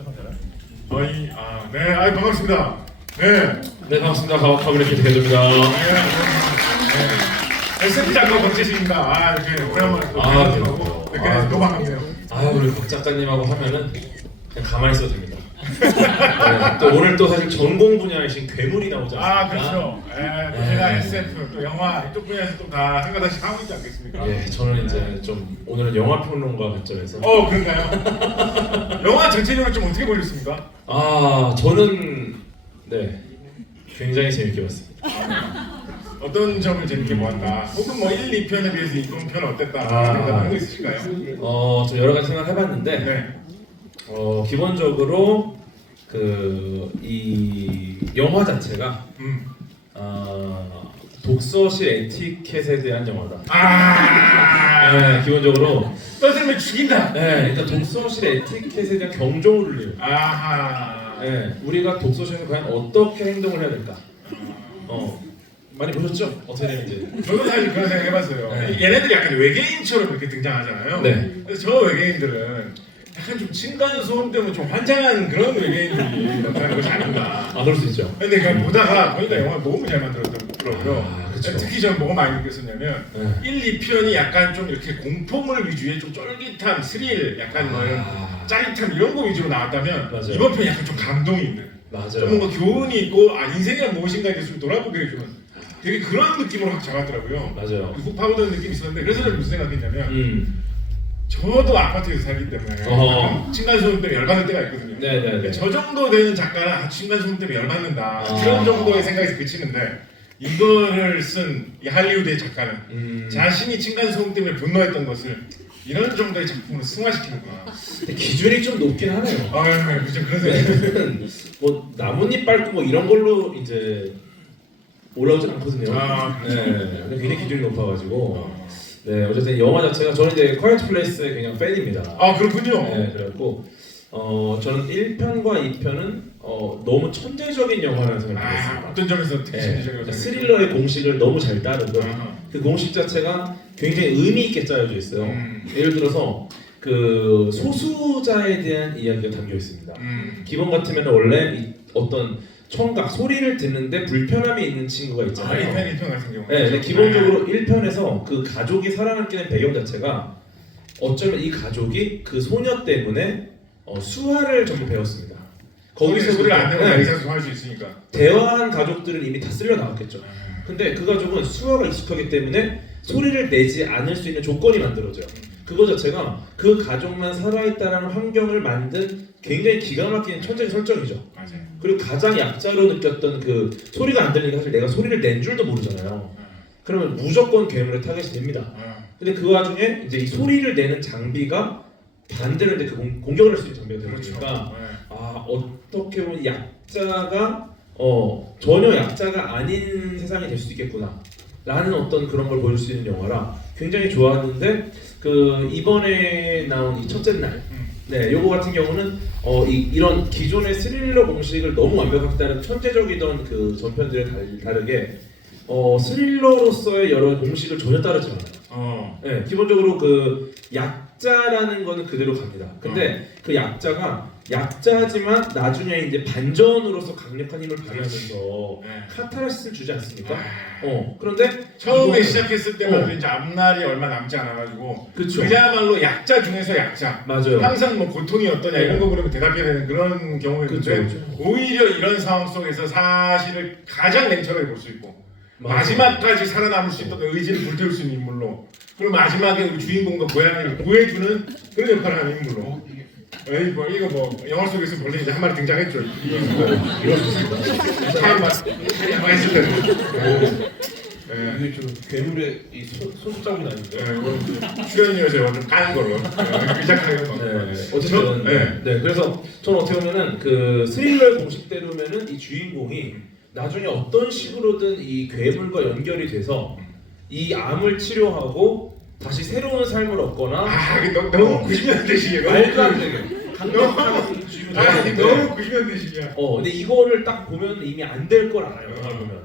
시작하잖아요. 네, 반갑습니다. 네, 네, 반갑습니다. 가브리엘 대표입니다. SF 작가 박재식입니다. 이렇게 오랜만에 이렇게 너무 반갑네요. 우리 박 작가님하고 하면은 그냥 가만히 있어도 됩니다. 네, 또 오늘 또 사실 전공 분야이신 괴물이 나오지 않습니까? 그렇죠. 제가 SF 또 영화 이쪽 분야에서 또 다 생각하시 하고 있지 않겠습니까? 예, 저는 이제 좀 오늘은 영화 평론가 관점에서. 그런가요? 영화 전체적으로 좀 어떻게 보셨습니까? 저는 네 굉장히 재밌게 봤습니다. 어떤 점을 재밌게 보았다? 혹은 뭐 1, 2편에 비해서 이번 편 어땠다? 생각하는 거 있으실까요? 좀 여러 가지 생각해봤는데. 네. 기본적으로 이 영화 자체가 독서실 에티켓에 대한 영화다. 네, 기본적으로 선생님을 죽인다. 네, 일단 독서실 에티켓에 대한 경종을 울려요. 네, 우리가 독서실에서 과연 어떻게 행동을 해야 될까? 많이 보셨죠? 어떻게 되는지. 저도 사실 그런 생각 해봤어요. 네. 얘네들이 약간 외계인처럼 이렇게 등장하잖아요. 네. 그래서 저 외계인들은 약간 좀 층간 소음 때문에 좀 환장한 그런 외계인들이 나타나는 것이 아닌가. 그럴 수 있죠. 근데 그냥 보니까 영화 너무 잘 만들었더라고요. 그렇죠. 특히 저는 뭐가 많이 느꼈었냐면 네. 1, 2편이 약간 좀 이렇게 공포물 위주의 좀 쫄깃함, 스릴, 약간 뭐 이런 짜릿함 이런 거 위주로 나왔다면 맞아요. 이번 편이 약간 좀 감동이 있는 맞아요. 좀 뭔가 교훈이 있고 인생이란 무엇인가에 대해서 좀 돌아보게 해주는 되게 그런 느낌으로 확 잡았더라고요. 맞아요. 훅 파고드는 느낌이 있었는데 그래서 저는 무슨 생각했냐면 저도 아파트에서 살기 때문에 층간소음 때문에 열받을 때가 있거든요. 네네네. 저 정도 되는 작가는 층간소음 때문에 열받는다 그런 정도의 생각에서 그치는데 이거를 쓴 이 할리우드의 작가는 자신이 층간소음 때문에 분노했던 것을 이런 정도의 작품으로 승화시키는구나. 근데 기준이 좀 높긴 하네요. 그죠. 그런 생각. 뭐 나뭇잎 밟고 뭐 이런 걸로 이제 올라오진 않거든요. 네, 굉장히 기준이 높아가지고. 네, 어쨌든 영화 자체가 저는 이제 콰이트 플레이스의 굉장히 팬입니다. 그렇군요. 네, 그래갖고 저는 1편과 2편은 너무 천재적인 영화라는 생각을 했습니다. 어떤 점에서 되게 천재적이라고 스릴러의 공식을 너무 잘 따르고 그 공식 자체가 굉장히 의미 있게 짜여져 있어요. 예를 들어서 그 소수자에 대한 이야기가 담겨 있습니다. 기본 같으면 원래 어떤 청각, 소리를 듣는데 불편함이 있는 친구가 있잖아요. 1편 같은 경우. 네, 근데 기본적으로 1편에서 그 가족이 살아남게 된 배경 자체가 어쩌면 이 가족이 그 소녀 때문에 수화를 전부 배웠습니다. 거기서 소리를 안 내고 네, 의사소통할 수 있으니까. 대화한 가족들은 이미 다 쓸려 나왔겠죠. 근데 그 가족은 수화가 익숙하기 때문에 소리를 내지 않을 수 있는 조건이 만들어져요. 그거 자체가 그 가족만 살아있다는 환경을 만든 굉장히 기가 막힌 천재적 설정이죠. 맞아요. 그리고 가장 약자로 느꼈던 그 소리가 안 들리니까 사실 내가 소리를 낸 줄도 모르잖아요. 그러면 무조건 괴물의 타겟이 됩니다. 근데 그 와중에 이제 이 소리를 내는 장비가 반대로 이제 그 공격을 할 수 있는 장비가 되니까 어떻게 보면 약자가 전혀 약자가 아닌 세상이 될 수도 있겠구나 라는 어떤 그런 걸 보여줄 수 있는 영화라 굉장히 좋았는데 이번에 나온 이 첫째 날 네, 요거 같은 경우는 이런 기존의 스릴러 공식을 너무 완벽하게 따른 천재적이던 그 전편들에 다르게 스릴러로서의 여러 공식을 전혀 따르지 않아요. 네, 기본적으로 그 약자라는 거는 그대로 갑니다. 근데 그 약자가 약자지만 나중에 이제 반전으로서 강력한 힘을 발휘하면서 카타르시스를 주지 않습니까? 그런데 처음에 시작했을 때만 이제 앞날이 얼마 남지 않아가지고 그쵸. 그야말로 약자 중에서 약자. 맞아요. 항상 뭐 고통이 어떠냐 이런 거 물으면 대답해야 되는 그런 경우였는데 그쵸. 오히려 이런 상황 속에서 사실을 가장 냉철하게 볼 수 있고 맞아요. 마지막까지 살아남을 수 있던 의지를 불태울 수 있는 인물로 그리고 마지막에 우리 주인공과 고양이를 구해주는 그런 역할을 하는 인물로 이거 뭐 영화 속에서 원래 이제 한 마리 등장했죠. 이거 타임만 했을 때. 이게 좀 괴물의 이 소수자분이 아닌데. 출연료에서 좀 까는 거로 시작하는 거. 어쨌든 네. 그래서 저는 어떻게 보면은 그 스릴러의 공식대로면은 이 주인공이 나중에 어떤 식으로든 이 괴물과 연결이 돼서 이 암을 치료하고 다시 새로운 삶을 얻거나 너무 90년대식이야. 말도 안 되게 강력한 주인공이 너무 90년대식이야. 근데 이거를 딱 보면 이미 안 될 걸 알아요. 영화 보면.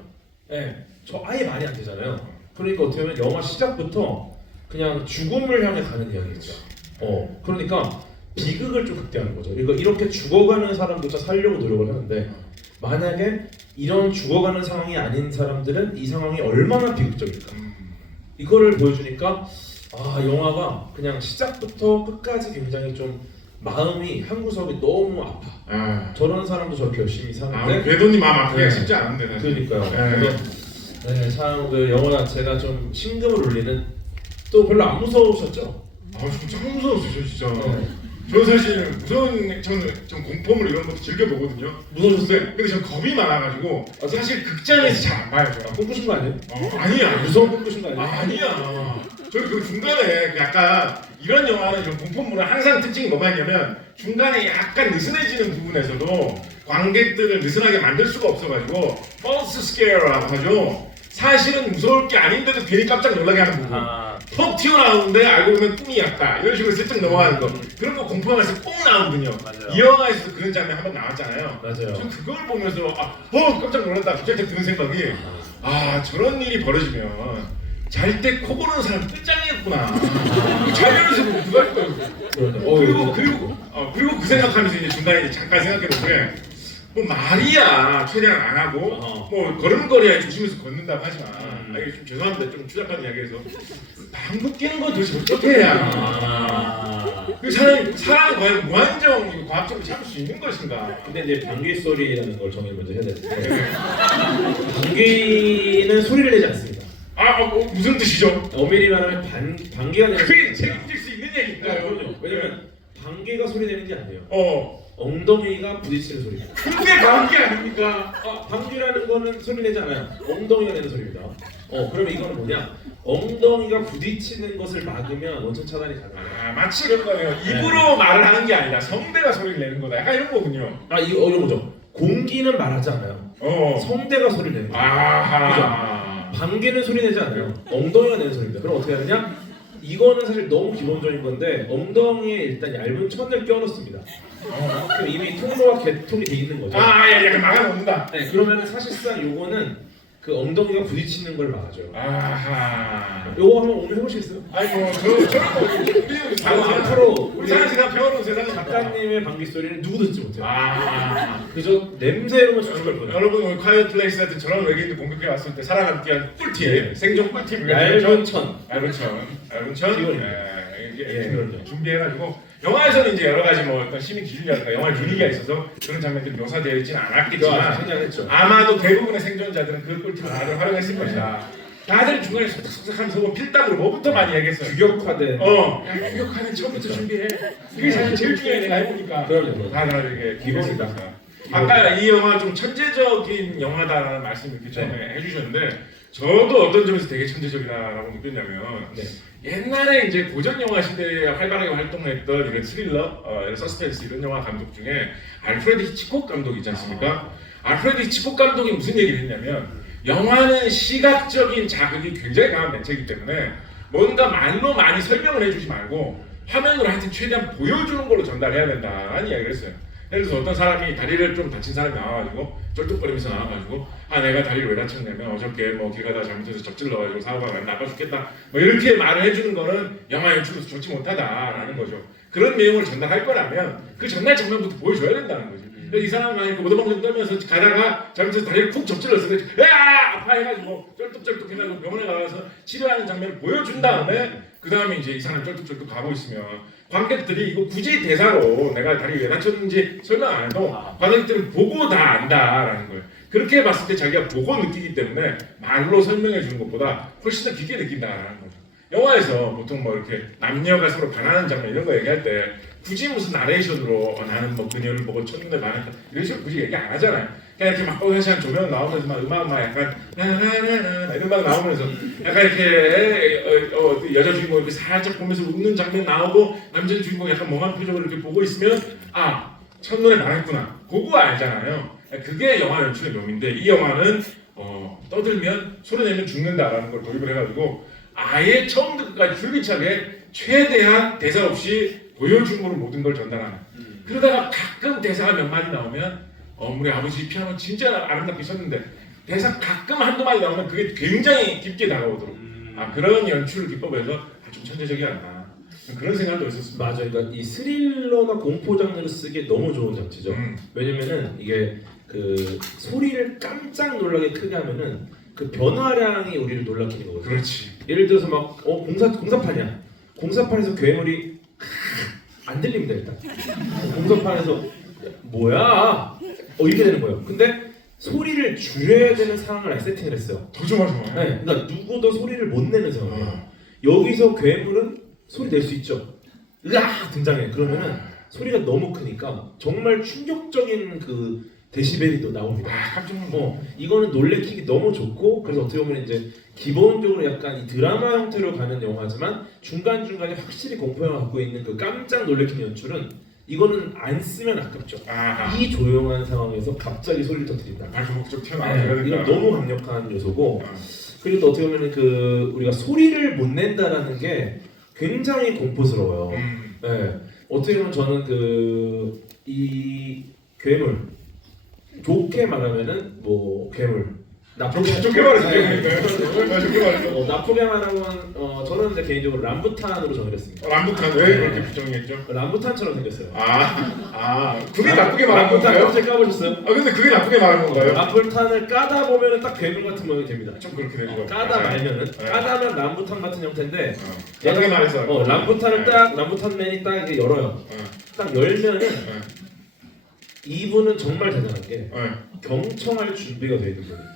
저 아예 말이 안 되잖아요. 그러니까 어떻게 보면 영화 시작부터 그냥 죽음을 향해 가는 이야기죠. 그러니까 비극을 좀 극대화하는 거죠. 이렇게 죽어가는 사람부터 살려고 노력을 하는데 만약에 이런 죽어가는 상황이 아닌 사람들은 이 상황이 얼마나 비극적일까? 이거를 보여주니까 아 영화가 그냥 시작부터 끝까지 굉장히 좀 마음이 한 구석이 너무 아파. 저런 사람도 저렇게 열심히 사는데 궤도님 마음 아프기가 네. 쉽지 않은데 그러니까요. 네. 그래서 네, 참 그 영화 자체가 좀 심금을 울리는 또 별로 안 무서우셨죠? 진짜 무서웠어요 진짜. 네. 저는 사실 무서운 저는 좀 공포물 이런 것도 즐겨 보거든요. 무서우셨어요? 근데 전 겁이 많아가지고 사실 극장에서 잘 안 봐요. 제가. 꿈꾸신 거 아니에요? 아니야. 무서운 꿈꾸신 거 아니에요? 아니야. 저는 그 중간에 약간 이런 영화는 좀 공포물은 항상 특징이 뭐가 있냐면 중간에 약간 느슨해지는 부분에서도 관객들을 느슨하게 만들 수가 없어가지고 false scare라고 하죠. 사실은 무서울 게 아닌데도 괜히 깜짝 놀라게 하는 부분. 턱 튀어나오는데 알고 보면 꿈이었다 이런 식으로 슬쩍 넘어가는 거 그런 거 공포 영화에서 꼭 나오거든요. 맞아요. 이 영화에서도 그런 장면 한번 나왔잖아요. 맞아요. 전 그걸 보면서 깜짝 놀랐다 갑자기 드는 생각이 저런 일이 벌어지면 잘 때 코 고는 사람 끝장이었구나. 자면서 누가 할 거예요. 그리고 그 생각하면서 이제 중간에 이제 잠깐 생각해보면 뭐 말이야 최대한 안 하고 뭐 걸음걸이야 조심해서 걷는다고 하지만 아니 좀 죄송합니다 좀 추잡한 이야기해서 방귀 뀌는 건 도대체 어떻게 해야 그 사람이 과연 무한정 과학적으로 참을 수 있는 것인가. 근데 이제 방귀 소리라는 걸 정의를 먼저 해야 되는데 방귀는 소리를 내지 않습니다. 무슨 뜻이죠? 엄밀히 말하면 방귀가 내는 그게 책임질 수 있는 얘기인가요? 그럼요. 왜냐면 방귀가 소리 내는 게 아니에요. 엉덩이가 부딪히는 소리입니다. 그게 방귀 아닙니까? 방귀라는 거는 소리 내지 않아요. 엉덩이가 내는 소리입니다. 그러면 이거는 뭐냐? 엉덩이가 부딪히는 것을 막으면 원천 차단이 가능해요. 마치 그런 거예요. 입으로 말을 하는 게 아니라 성대가 소리를 내는 거다. 약간 이런 거군요. 이거 이런 거죠. 공기는 말하지 않아요. 성대가 소리를 내는 거예요. 방귀는 소리 내지 않아요. 엉덩이가 내는 소리입니다. 그럼 어떻게 하느냐? 이거는 사실 너무 기본적인 건데 엉덩이에 일단 얇은 천을 껴놓습니다. 그럼 이미 통로가 개통이 돼 있는 거죠. 약간 막아놓는다. 네, 그러면 사실상 요거는 그 엉덩이가 부딪히는 걸 막아줘요. 요거 한번 오늘 해보시겠어요? 앞으로 우리 사는 세상 배워놓은 세상은 작가님의 방귀 소리는 누구도 듣지 못해요. 그저 냄새로만 죽을 거예요. 여러분 오늘 콰이어 플레이스 같은 저런 외계인들 공격해 왔을 때 살아남기한 꿀팁, 생존 꿀팁을 얇은 천. 준비해가지고 영화에서는 이제 여러 가지 뭐 어떤 시민 기준이랄까 영화의 분위기가 있어서 그런 장면들이 묘사되어 있지는 않았겠지만 생략했죠. 아마도 대부분의 생존자들은 그 꿀팁을 다들 활용했을 것이다. 다들 중간에 속삭속삭하면서 뭐 필담으로 뭐부터 많이 얘기했어요. 규격화된. 규격화는 처음부터 준비해. 그게 사실 제일 중요해 내가 해보니까. 그럼요. 다들 이게 기본이다. 아까 이 영화 좀 천재적인 영화다라는 말씀을 이렇게 처음에 해주셨는데 저도 어떤 점에서 되게 천재적이다라고 느꼈냐면 옛날에 이제 고전 영화 시대에 활발하게 활동했던 이런 스릴러, 이런 서스펜스 이런 영화 감독 중에 알프레드 히치콕 감독이 있지 않습니까? 알프레드 히치콕 감독이 무슨 얘기를 했냐면 영화는 시각적인 자극이 굉장히 강한 매체이기 때문에 뭔가 말로 많이 설명을 해주지 말고 화면으로 하여튼 최대한 보여주는 걸로 전달해야 된다는 이야기를 했어요. 예를 들어서 어떤 사람이 다리를 좀 다친 사람이 나와가지고 쩔뚝거리면서 나와가지고 내가 다리를 왜 다쳤냐면 어저께 뭐 길 가다가 잘못해서 접질 넣어가지고 사고가 나빠 죽겠다 뭐 이렇게 말을 해주는 거는 영화 연출로서 좋지 못하다라는 거죠. 그런 내용을 전달할 거라면 그 전날 장면부터 보여줘야 된다는 거죠. 이 사람은 만약에 오도방정 떨면서 가다가 잘못해서 다리를 푹 접질렀어. 아파 해가지고 쩔뚝쩔뚝 해가지고 병원에 가서 치료하는 장면을 보여준 다음에 그 다음에 이제 이 사람 쩔뚝쩔뚝 가고 있으면 관객들이 이거 굳이 대사로 내가 다리 왜 다쳤는지 설명 안 해도 관객들은 보고 다 안다라는 거예요. 그렇게 봤을 때 자기가 보고 느끼기 때문에 말로 설명해 주는 것보다 훨씬 더 깊게 느낀다라는 거죠. 영화에서 보통 뭐 이렇게 남녀가 서로 반하는 장면 이런 거 얘기할 때 굳이 무슨 나레이션으로 나는 뭐 그녀를 보고 첫눈에 반했다 이런 식으로 굳이 얘기 안 하잖아요. 그냥 이렇게 막 뽀샤시한 조명 나오면서 막 음악 막 약간 나나나나 이런 막 나오면서 약간 이렇게 여자 주인공 이렇게 살짝 보면서 웃는 장면 나오고 남자 주인공 약간 멍한 표정으로 이렇게 보고 있으면 첫눈에 반했구나 그거 알잖아요. 그게 영화 연출의 묘미인데 이 영화는 떠들면 소리 내면 죽는다라는 걸 도입을 해가지고 아예 처음부터 끝까지 줄기차게 최대한 대사 없이 보여줌으로 모든 걸 전달하는. 그러다가 가끔 대사가 몇 마디 나오면 우리 아버지 피아노 진짜 아름답게 쳤는데 대사 가끔 한두 마디 나오면 그게 굉장히 깊게 다가오도록 그런 연출 기법에서 좀 천재적이지 않나. 그런 생각도 있었습니다. 맞아요. 그러니까 이 스릴러나 공포 장르를 쓰기에 너무 좋은 장치죠. 왜냐면은 이게 그 소리를 깜짝 놀라게 크게 하면은 그 변화량이 우리를 놀라키는 거거든요. 그렇지. 예를 들어서 막 공사판이야. 공사판에서 괴물이 안 들립니다 일단. 공사판에서 뭐야? 이렇게 되는 거예요. 근데 소리를 줄여야 되는 상황을 아예 세팅을 했어요. 더 조마조마. 네, 그러니까 누구도 소리를 못 내는 상황이에요. 여기서 괴물은 소리 낼 수 있죠. 으아 등장해. 그러면은 소리가 너무 크니까 정말 충격적인 그 데시벨이 또 나옵니다. 깜짝 놀랐어. 이거는 놀래키기 너무 좋고 그래서 어떻게 보면 이제 기본적으로 약간 이 드라마 형태로 가는 영화지만 중간 중간에 확실히 공포영화 갖고 있는 그 깜짝 놀래키는 연출은 이거는 안 쓰면 아깝죠. 이 조용한 상황에서 갑자기 소리를 터뜨린다. 좀 튀어나와야 이건 너무 강력한 요소고 그리고 또 어떻게 보면 그 우리가 소리를 못 낸다라는 게 굉장히 공포스러워요. 네. 어떻게 보면 저는 그 이 괴물 좋게 말하면은 뭐 괴물 좋게 말해서 좋게 말해서 나쁘게 말하면 저는 이제 개인적으로 람부탄으로 정의했습니다. 람부탄 왜 그렇게 부정했죠? 람부탄처럼 생겼어요. 그게 나쁘게 말한 건가요? 람부탄 까보셨어요? 근데 그게 나쁘게 말한 건가요? 람부탄을 까다 보면은 딱 괴물 같은 모양이 됩니다. 좀 그렇게 되는 거예요. 까다 말면은 까다면 람부탄 같은 형태인데 나쁘게 말해서 람부탄을 딱 람부탄맨이 딱 이렇게 열어요. 딱 열면은 이분은 정말 대단한 게 경청할 준비가 되어 있는 거예요.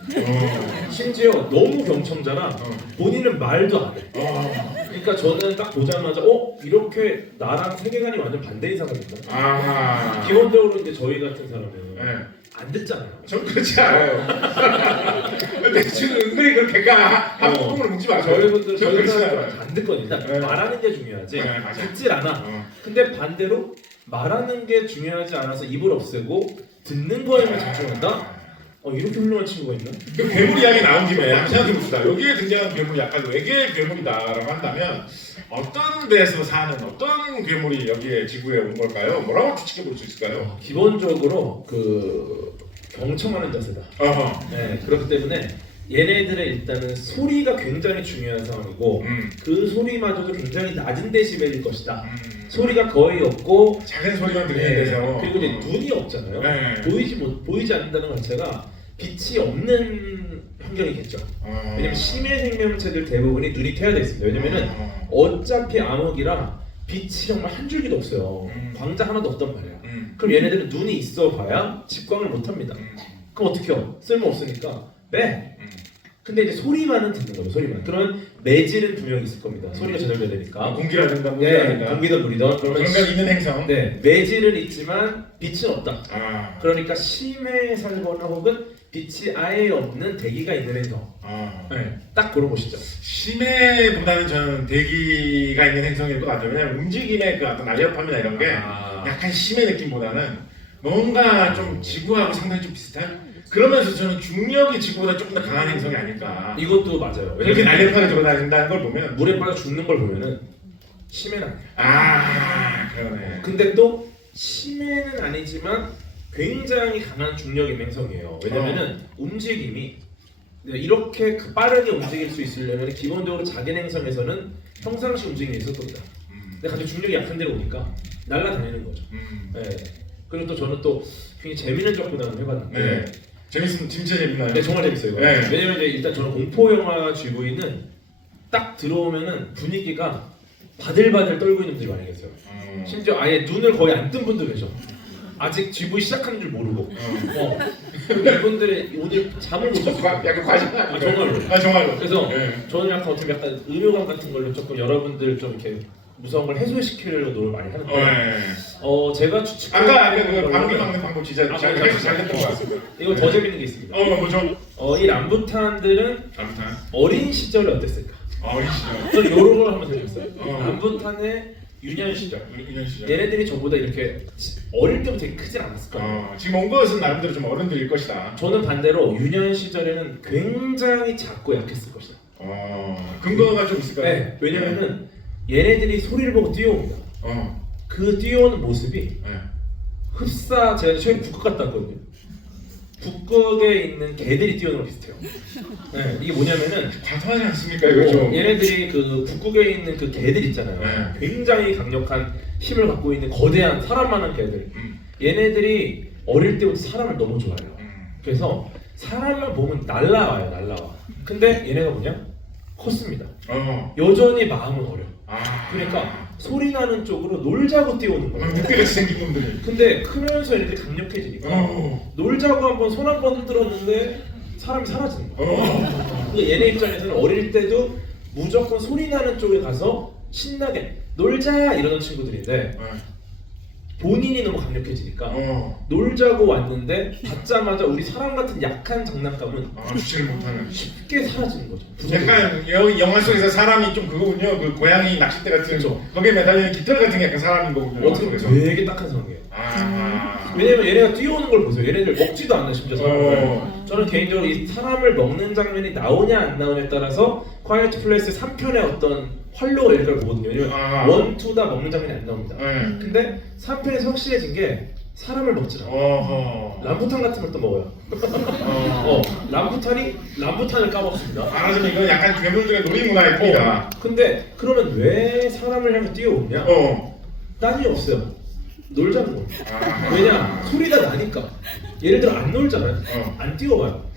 심지어 너무 경청자라 본인은 말도 안 해. 그러니까 저는 딱 보자마자 이렇게 나랑 세계관이 완전 반대인 사람인가? 기본적으로 이제 저희 같은 사람은 안 듣잖아요. 전 그렇지 않아요. 근데 지금 은근히 그 개가 한 부분으로 묻지 마세요. 저희 사람은 안 듣거든요. 말하는 게 중요하지. 듣질 않아. 근데 반대로 말하는 게 중요하지 않아서 입을 없애고 듣는 거에만 집중한다? 이렇게 훌륭한 친구가 있나? 그 괴물 이야기 나온 김에 한번 생각해봅시다. 여기에 등장하는 괴물이 약간 외계의 괴물이다라고 한다면 어떤 데서 사는 어떤 괴물이 여기에 지구에 온 걸까요? 뭐라고 추측해 볼 수 있을까요? 기본적으로 그 경청하는 자세다. 네, 그렇기 때문에 얘네들의 일단은 소리가 굉장히 중요한 상황이고 그 소리마저도 굉장히 낮은 데시벨일 것이다. 소리가 거의 없고 작은 소리만 들리는 데서 그리고 이제 눈이 없잖아요. 보이지 않는다는 것 자체가 빛이 없는 환경이겠죠. 왜냐면 심해 생명체들 대부분이 눈이 태워져 있습니다. 왜냐면은 어차피 암흑이라 빛이 정말 한 줄기도 없어요. 광자 하나도 없단 말이야. 그럼 얘네들은 눈이 있어 봐야 직광을 못 합니다. 그럼 어떻게 해요? 쓸모 없으니까 빼. 근데 이제 소리만은 듣는 거죠. 소리만. 그런 매질은 분명히 있을 겁니다. 소리가 전달돼야 되니까. 공기라든가 물이라든가. 공기든 물이든 그런 거 있는 행성. 매질은 있지만 빛은 없다. 그러니까 심해에 살거나 혹은 빛이 아예 없는 대기가 있는 행성. 딱 그런 곳이죠. 심해보다는 저는 대기가 있는 행성일 것 같아요. 왜냐면 움직임의 그 어떤 날렵함이나 이런 게 약간 심해 느낌보다는 뭔가 좀 지구하고 상당히 좀 비슷한. 그러면서 저는 중력이 지구보다 조금 더 강한 행성이 아닐까. 이것도 맞아요. 그렇게 날렵하게 돌아다닌다는 걸 보면 물에 빠져 죽는 걸 보면은 심해는 아니야. 그러네. 근데 또 심해는 아니지만 굉장히 강한 중력의 행성이에요. 왜냐면은 움직임이 이렇게 빠르게 움직일 수 있으려면 기본적으로 작은 행성에서는 평상시 움직임이 있을 겁니다. 근데 갑자기 중력이 약한 데로 오니까 날아다니는 거죠. 그리고 또 저는 또 굉장히 재밌는 접근을 해봤는데 진짜 재밌나요? 네, 정말 재밌어요. 이거. 왜냐면 이제 일단 저는 공포 영화 GV는 딱 들어오면은 분위기가 바들바들 떨고 있는 분들이 많이 계세요. 심지어 아예 눈을 거의 안 뜬 분도 계셔. 아직 GV 시작하는 줄 모르고. 이분들이 오늘 잠을 못 잤어요. 약간 과장. 정말로. 정말로. 그래서 저는 약간 의료감 같은 걸로 조금 여러분들 좀 이렇게 무서운 걸 해소시키려고 노력을 많이 하는데 제가 추측한 아까 그 방귀 막는 방법 진짜 잘 됐던 것 같습니다. 이거 더 재밌는 게 있습니다. 뭐죠? 이 람부탄들은 어린 시절이 어땠을까? 어린 시절. 저는 이런 걸 한번 생각했어요. 람부탄의 유년 시절. 얘네들이 저보다 이렇게 어릴 때부터 되게 크진 않았을 거예요. 지금 온 것은 나름대로 좀 어른들일 것이다. 저는 반대로 유년 시절에는 굉장히 작고 약했을 것이다. 근거가 좀 있을까요? 네, 왜냐면은 얘네들이 소리를 보고 뛰어옵니다. 그 뛰어오는 모습이 흡사 제가 최근에 북극 갔다 왔거든요. 북극에 있는 개들이 뛰어노는 거 비슷해요. 네, 이게 뭐냐면은 과도하지 않습니까 이거 좀? 얘네들이 그 북극에 있는 그 개들 있잖아요. 네. 굉장히 강력한 힘을 갖고 있는 거대한 사람 많은 개들. 얘네들이 어릴 때부터 사람을 너무 좋아해요. 그래서 사람을 보면 날라와요, 날라와. 근데 얘네가 뭐냐? 컸습니다. 여전히 마음은 어려. 그러니까 소리 나는 쪽으로 놀자고 뛰어오는 거예요. 늑대같이 생긴 놈들이. 근데 크면서 얘네들이 강력해지니까 놀자고 한번 손 한 번 흔들었는데 사람이 사라지는 거예요. 그러니까 얘네 입장에서는 어릴 때도 무조건 소리 나는 쪽에 가서 신나게 놀자 이러는 친구들인데 본인이 너무 강력해지니까 놀자고 왔는데 받자마자 우리 사람 같은 약한 장난감은 주체를 못하는. 쉽게 사라지는 거죠. 약간 영화 속에서 사람이 좀 그거군요. 그 고양이 낚싯대 같은 그렇죠. 거기에 매달리는 깃털 같은 게 약간 사람인 거군요. 영화 어떻게 속에서. 되게 딱한 상황이에요. 왜냐면 얘네가 뛰어오는 걸 보세요. 얘네들 먹지도 않나 심지어 사람을. 저는 개인적으로 이 사람을 먹는 장면이 나오냐 안 나오냐에 따라서 콰이어트 플레이스 3편의 어떤 활로가 이런 걸 보거든요. 왜냐면 1, 2 다 먹는 장면이 안 나옵니다. 근데 3편에서 확실해진 게 사람을 먹지 않아요. 람부탄 같은 걸 또 먹어요. 람부탄을 까먹습니다. 말하자면 이건 약간 괴물들의 놀이문화의 뿐이다. 근데 그러면 왜 사람을 향해 뛰어오냐? 딴 이유 없어요. 놀자는 거예요. 왜냐? 소리가 나니까. 예를 들어 안 놀잖아요. 안 뛰어와요.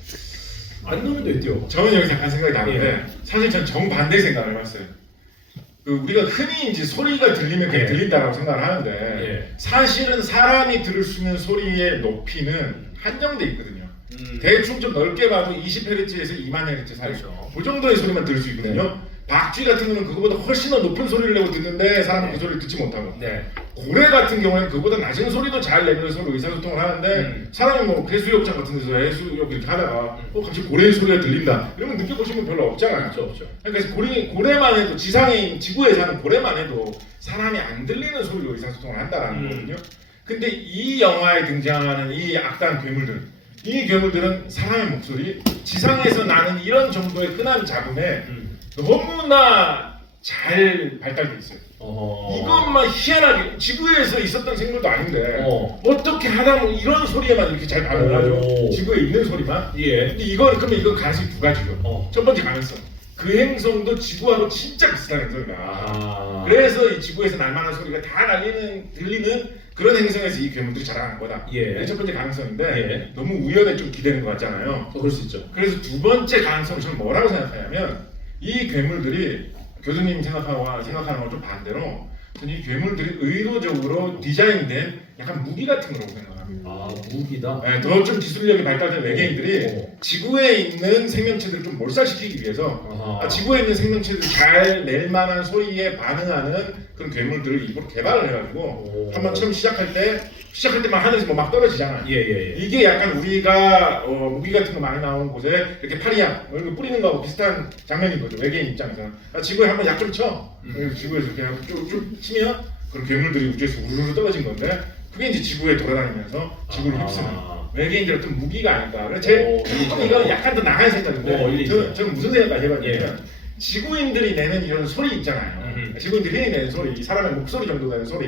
안 노는데 왜 뛰어? 저는 여기서 약간 생각이 나는데 사실 전 정반대 생각을 해봤어요. 그 우리가 흔히 이제 소리가 들리면 그게 들린다라고 생각을 하는데 사실은 사람이 들을 수 있는 소리의 높이는 한정돼 있거든요. 대충 좀 넓게 봐도 20Hz에서 2만 Hz 사이. 그 정도의 소리만 들을 수 있거든요. 박쥐 같은 경우는 그거보다 훨씬 더 높은 소리를 내고 듣는데 사람은 그 소리를 듣지 못하고 고래 같은 경우에는 그보다 낮은 소리도 잘 내면서 서로 의사소통을 하는데 사람이 뭐 해수욕장 같은 데서 해수욕 이렇게 하다가 갑자기 고래 소리가 들린다 이러면 느껴보시면 별로 없잖아요. 없죠. 그러니까 고래만 해도 지상에 지구에 사는 고래만 해도 사람이 안 들리는 소리로 의사소통을 한다라는 거거든요. 근데 이 영화에 등장하는 이 악당 괴물들 이 괴물들은 사람의 목소리 지상에서 나는 이런 정도의 흔한 잡음에 너무나 잘 발달돼 있어요. 이것만 희한하게 지구에서 있었던 생물도 아닌데 어떻게 하다 보면 이런 소리에만 이렇게 잘 반응을 하죠. 지구에 있는 소리만. 근데 이건 그러면 이건 가능성이 두 가지죠. 첫 번째 가능성. 그 행성도 지구하고 진짜 비슷한 행성이다. 그래서 이 지구에서 날만한 소리가 다 들리는 그런 행성에서 이 괴물들이 자라는 거다. 이게 첫 번째 가능성인데 너무 우연에 좀 기대는 것 같잖아요. 그럴 수 있죠. 그래서 두 번째 가능성은 저는 뭐라고 생각하냐면 이 괴물들이 교수님 생각하는 거랑 좀 반대로 저는 이 괴물들이 의도적으로 디자인된 약간 무기 같은 거라고 생각합니다. 무기다? 네, 더 좀 기술력이 발달된 외계인들이 지구에 있는 생명체들을 좀 몰살시키기 위해서 지구에 있는 생명체들이 잘 낼 만한 소리에 반응하는 그런 괴물들을 일부러 개발을 해가지고 한번 처음 시작할 때만 하늘에서 뭐 막 떨어지잖아요. 이게 약간 우리가 무기 같은 거 많이 나오는 곳에 이렇게 파리향 이런 거 뿌리는 거하고 비슷한 장면인 거죠. 외계인 입장에서 지구에 한번 약 좀 쳐. 지구에서 이렇게 쭉쭉 치면 그런 괴물들이 우주에서 우르르 떨어진 건데 그게 이제 지구에 돌아다니면서 지구를 휩쓰는 외계인들 어떤 무기가 아닐까. 그래서 이건 약간 더 나간 생각인데 저는 무슨 생각까지 해봤냐면 지구인들이 내는 이런 소리 있잖아요. 지구인들이 내는 소리, 이 사람의 목소리 정도 되는 소리.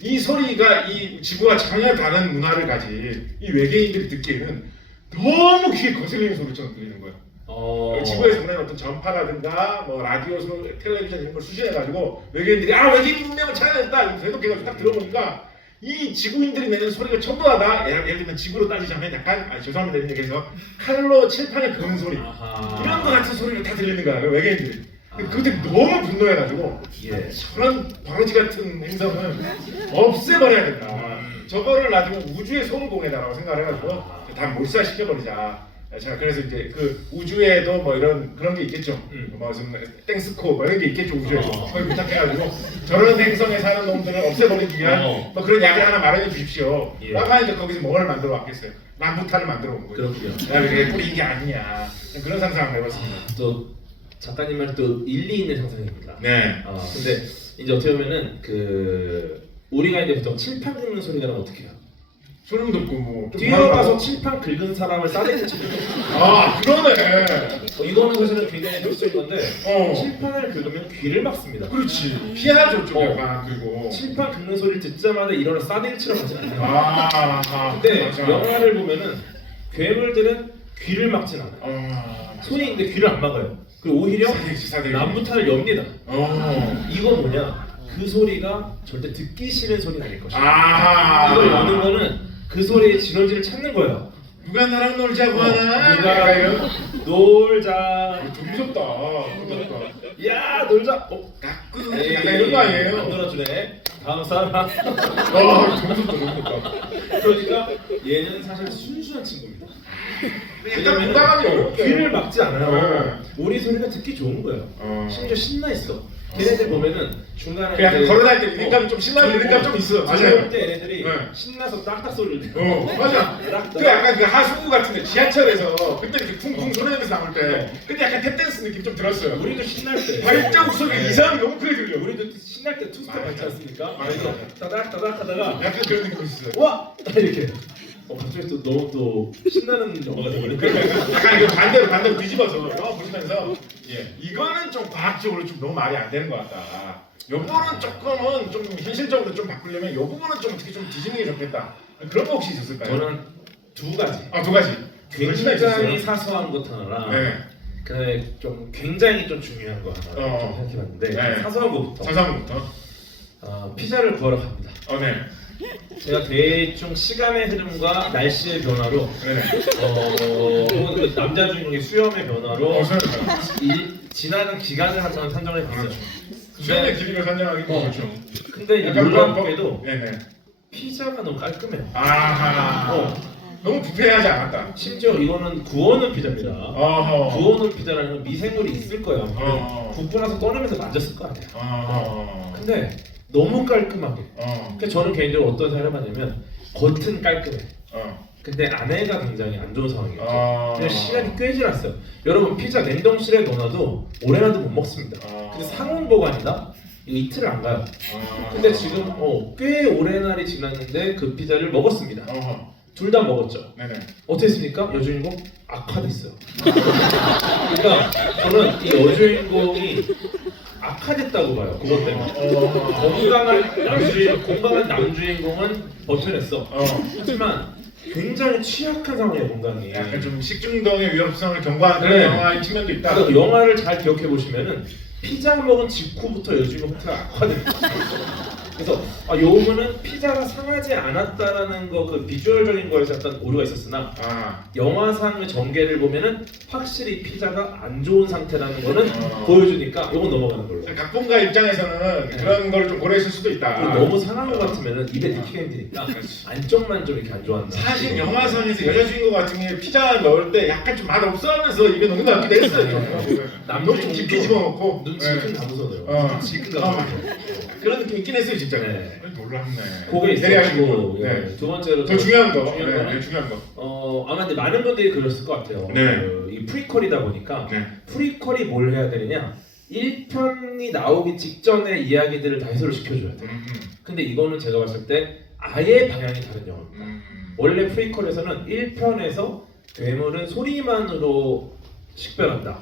이 소리가 이 지구와 전혀 다른 문화를 가진 이 외계인들이 듣기에는 너무 귀에 거슬리는 소리처럼 들리는 거예요. 지구에서 보내는 어떤 전파라든가 뭐 라디오, 텔레비전 이런 걸 수신해가지고 외계인들이 외계인 문명을 찾아냈다 이렇게 해가지고 딱 들어보니까 이 지구인들이 내는 소리가 전부 다 예를 들면 지구로 따지자면 약간 죄송합니다 이런 얘기해서 칼로 칠판에 그는 소리 이런 거 같은 소리를 다 들리는 거야 외계인들이. 그때 너무 분노해가지고 저런 버러지 같은 행성은 없애버려야 된다. 저거를 나중에 우주의 손공에다라고 생각을 해가지고 다 몰살시켜버리자. 자, 그래서 이제 그 우주에도 뭐 이런 그런 게 있겠죠. 뭐 무슨 땡스코 뭐 이런 게 있겠죠 우주에도. 거기 부탁해가지고 저런 행성에 사는 놈들을 없애버리기 위한 뭐 그런 약을 하나 마련해 주십시오. 라고 하니까 거기서 뭘 만들어 왔겠어요. 람부탄을 만들어 온 거죠. 그게 뿌린 게 아니냐 그런 상상을 해봤습니다. 또 작가님 말 또 일리 있는 상상입니다. 근데 이제 어떻게 보면은 그 우리가 이제 보통 칠판 긁는 소리가 나면 어떻게 해요? 소름 돋고 뭐 뛰어가서 칠판 긁은 사람을 싸대기 치는 그러네. 이거는 사실은 굉장히 필수인 건데 칠판을 긁으면 귀를 막습니다. 그렇지. 피하죠 좀 약간. 그리고 칠판 긁는 소리를 듣자마자 일어나 싸대기 치러 가지 않아요. 근데 영화를 보면은 괴물들은 귀를 막진 않아요. 손이 있는데 귀를 안 막아요. 그리고 오히려 남부탄을 엽니다. 이건 뭐냐? 그 소리가 절대 듣기 싫은 소리가 아닐 것이다. 이걸 여는 거는 그 소리의 진원지를 찾는 거예요. 누가 나랑 놀자고 하나? 누가 놀자. 좀 무섭다. 야 놀자. 가끔 이런 거 아니에요? 안 놀아주네. 다음 사람. 좀 무섭다. 그러니까 얘는 사실 순수한 친구입니다. 약간 공감하기 어렵게 귀를 막지 않아요. 우리 소리가 듣기 좋은 거예요. 심지어 신나 있어. 걔네들 보면은 중간에 그냥 걸어다닐 때 리듬감이 좀 신나는 리듬감 좀 있어. 맞아요. 때 얘네들이 네. 신나서 딱딱 소리를 내요. 맞아. 그 약간 그 하수구 같은데 지하철에서 그때 이렇게 쿵쿵 소리 내면서 나올 때 그때 약간 탭댄스 느낌 좀 들었어요. 우리도 신날 때 발자국 소리 이상하게 너무 크게 들려. 우리도 신날 때 투스텝 맞아. 같지 않습니까? 맞아. 그래서 따닥따닥 하다가 약간 그런 느낌 있어요. 와! 이렇게 갑자기 또 너무 또 신나는 영화가 되버리니까 약간 이거 반대로 뒤집어서 영화 보시면서 이거는 좀 과학적으로 좀 너무 말이 안 되는 것 같다. 요거는 조금은 좀 현실적으로 좀 바꾸려면 요 부분은 좀 어떻게 좀 뒤집는 게 좋겠다. 그런 거 혹시 있었을까요? 저는 두 가지. 두 가지. 굉장히 사소한 것 하나랑 네. 그 좀 굉장히 좀 중요한 거 하나 좀 생각해봤는데 네. 사소한 것부터. 피자를 구하러 갑니다. 네. 제가 대충 시간의 흐름과 날씨의 변화로 혹은 그 남자 주인공의 수염의 변화로 지나는 기간을 한번 산정해 봤어요. 수염의 길이를 산정하기 그렇죠. 근데 이제 놀랍게도 피자가 너무 깔끔해요. 너무 부패하지 않았다. 심지어 이거는 구워놓은 피자입니다. 구워놓은 피자라는 건 미생물이 있을 거예요. 굽고 나서 꺼내면서 만졌을 거 아니야. 근데 너무 깔끔하게. 그러니까 저는 개인적으로 어떤 생각을 해봤냐면 겉은 깔끔해. 근데 안에가 굉장히 안 좋은 상황이었죠. 그래서 시간이 꽤 지났어요. 여러분 피자 냉동실에 넣어놔도 오래놔도 못 먹습니다. 근데 상온 보관이다? 이거 이틀을 안 가요. 근데 지금 꽤 오랜 날이 지났는데 그 피자를 먹었습니다. 둘 다 먹었죠. 네네. 어땠습니까? 여주인공 악화됐어요. 그러니까 저는 이 여주인공이 악화됐다고 봐요. 그것 때문에. 건강한 남주인공은 버텨냈어. 하지만 굉장히 취약한 상황이에요, 건강이. 약간 좀 식중독의 위험성을 경고하는 그런 영화의 측면도 있다. 그러니까 영화를 잘 기억해 보시면은 피자 먹은 직후부터 여주인공 상태가 악화됩니다. 그래서 요거는 피자가 상하지 않았다라는 거 그 비주얼적인 거에서 약간 오류가 있었으나 영화상의 전개를 보면은 확실히 피자가 안 좋은 상태라는 거는 보여주니까 요건 넘어가는 걸로. 각본가 입장에서는 그런 걸 좀 고려했을 수도 있다. 너무 상한 것 같으면은 입에 넣기가 힘드니까 안쪽만 좀 이렇게 안 좋아한다. 사실 영화상에서 여자 주인공 같은 경우에 피자 넣을 때 약간 좀 맛 없어하면서 입에 넣는 것 같기도 했어요. 남쪽 좀 깊이 집어넣고 눈치 큰 감아서 넣어요. 지금 감아서. 그런 느낌 있긴 했어요 진짜. 네. 놀랍네. 그게 있었고 두 번째로 더 중요한 거. 중요한 거. 아마 근데 많은 분들이 그랬을 것 같아요. 이 프리퀄이다 보니까 프리퀄이 뭘 해야 되느냐? 1편이 나오기 직전의 이야기들을 다 해소를 시켜줘야 돼. 근데 이거는 제가 봤을 때 아예 방향이 다른 영화입니다. 원래 프리퀄에서는 1편에서 괴물은 소리만으로 식별한다.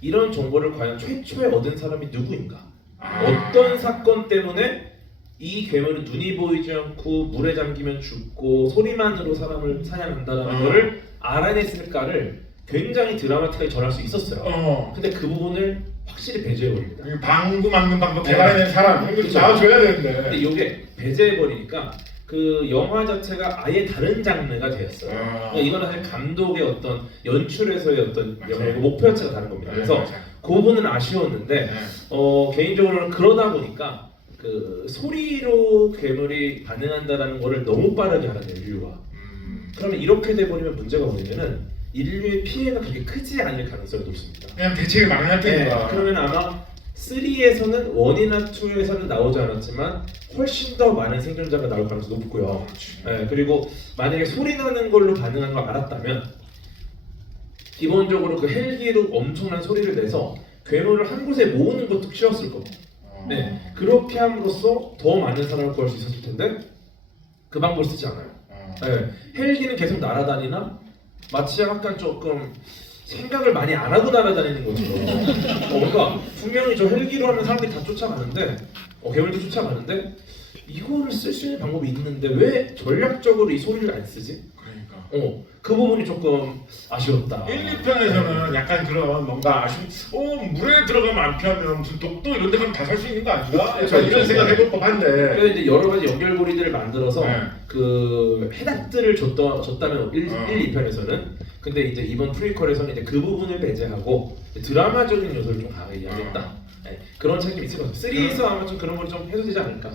이런 정보를 과연 최초에 얻은 사람이 누구인가? 어떤 사건 때문에 이 괴물은 눈이 보이지 않고 물에 잠기면 죽고 소리만으로 사람을 사냥한다는 거를 알아냈을까를 굉장히 드라마틱하게 전할 수 있었어요. 근데 그 부분을 확실히 배제해버립니다. 방구 막는 방법 개발해낸 사람 이거 나와줘야 되는데. 근데 이게 배제해버리니까 그 영화 자체가 아예 다른 장르가 되었어요. 그러니까 이거는 사실 감독의 어떤 연출에서의 어떤 목표 자체가 다른 겁니다. 그래서 그 부분은 아쉬웠는데 개인적으로는 그러다 보니까 그 소리로 괴물이 반응한다라는 거를 너무 빠르게 하는 인류가. 그러면 이렇게 돼버리면 문제가 뭐냐면은 인류의 피해가 그렇게 크지 않을 가능성이 높습니다. 그냥 대책을 마련할 테니까. 그러면 아마 3에서는 1이나 2에서는 나오지 않았지만 훨씬 더 많은 생존자가 나올 가능성이 높고요. 그리고 만약에 소리 나는 걸로 반응한 걸 알았다면 기본적으로 그 헬기로 엄청난 소리를 내서 괴물을 한 곳에 모으는 것도 쉬웠을 겁니다. 그렇게 함으로써 더 많은 사람을 구할 수 있었을 텐데 그 방법을 쓰지 않아요. 헬기는 계속 날아다니나 마치 약간 조금 생각을 많이 안 하고 날아다니는 것처럼 그러니까 분명히 저 헬기로 하면 사람들이 다 쫓아가는데 괴물도 쫓아가는데 이거를 쓸 수 있는 방법이 있는데 왜 전략적으로 이 소리를 안 쓰지? 그러니까. 그 부분이 조금 아쉬웠다. 1, 2편에서는 약간 그런 뭔가 물에 들어가면 안 피하면 무슨 독도 이런 데 가면 다 살 수 있는 거 아닌가? 그렇죠, 약간 이런 그렇죠. 생각 해볼 법한데. 그래서 이제 여러 가지 연결고리들을 만들어서 네. 그 해답들을 줬다면 1, 2편에서는 근데 이제 이번 프리퀄에서는 이제 그 부분을 배제하고 드라마적인 요소를 좀 강하게 이야기했다. 네, 그런 책임이 있을 것 같아요. 3에서 아마 좀 그런 걸 좀 해도 되지 않을까.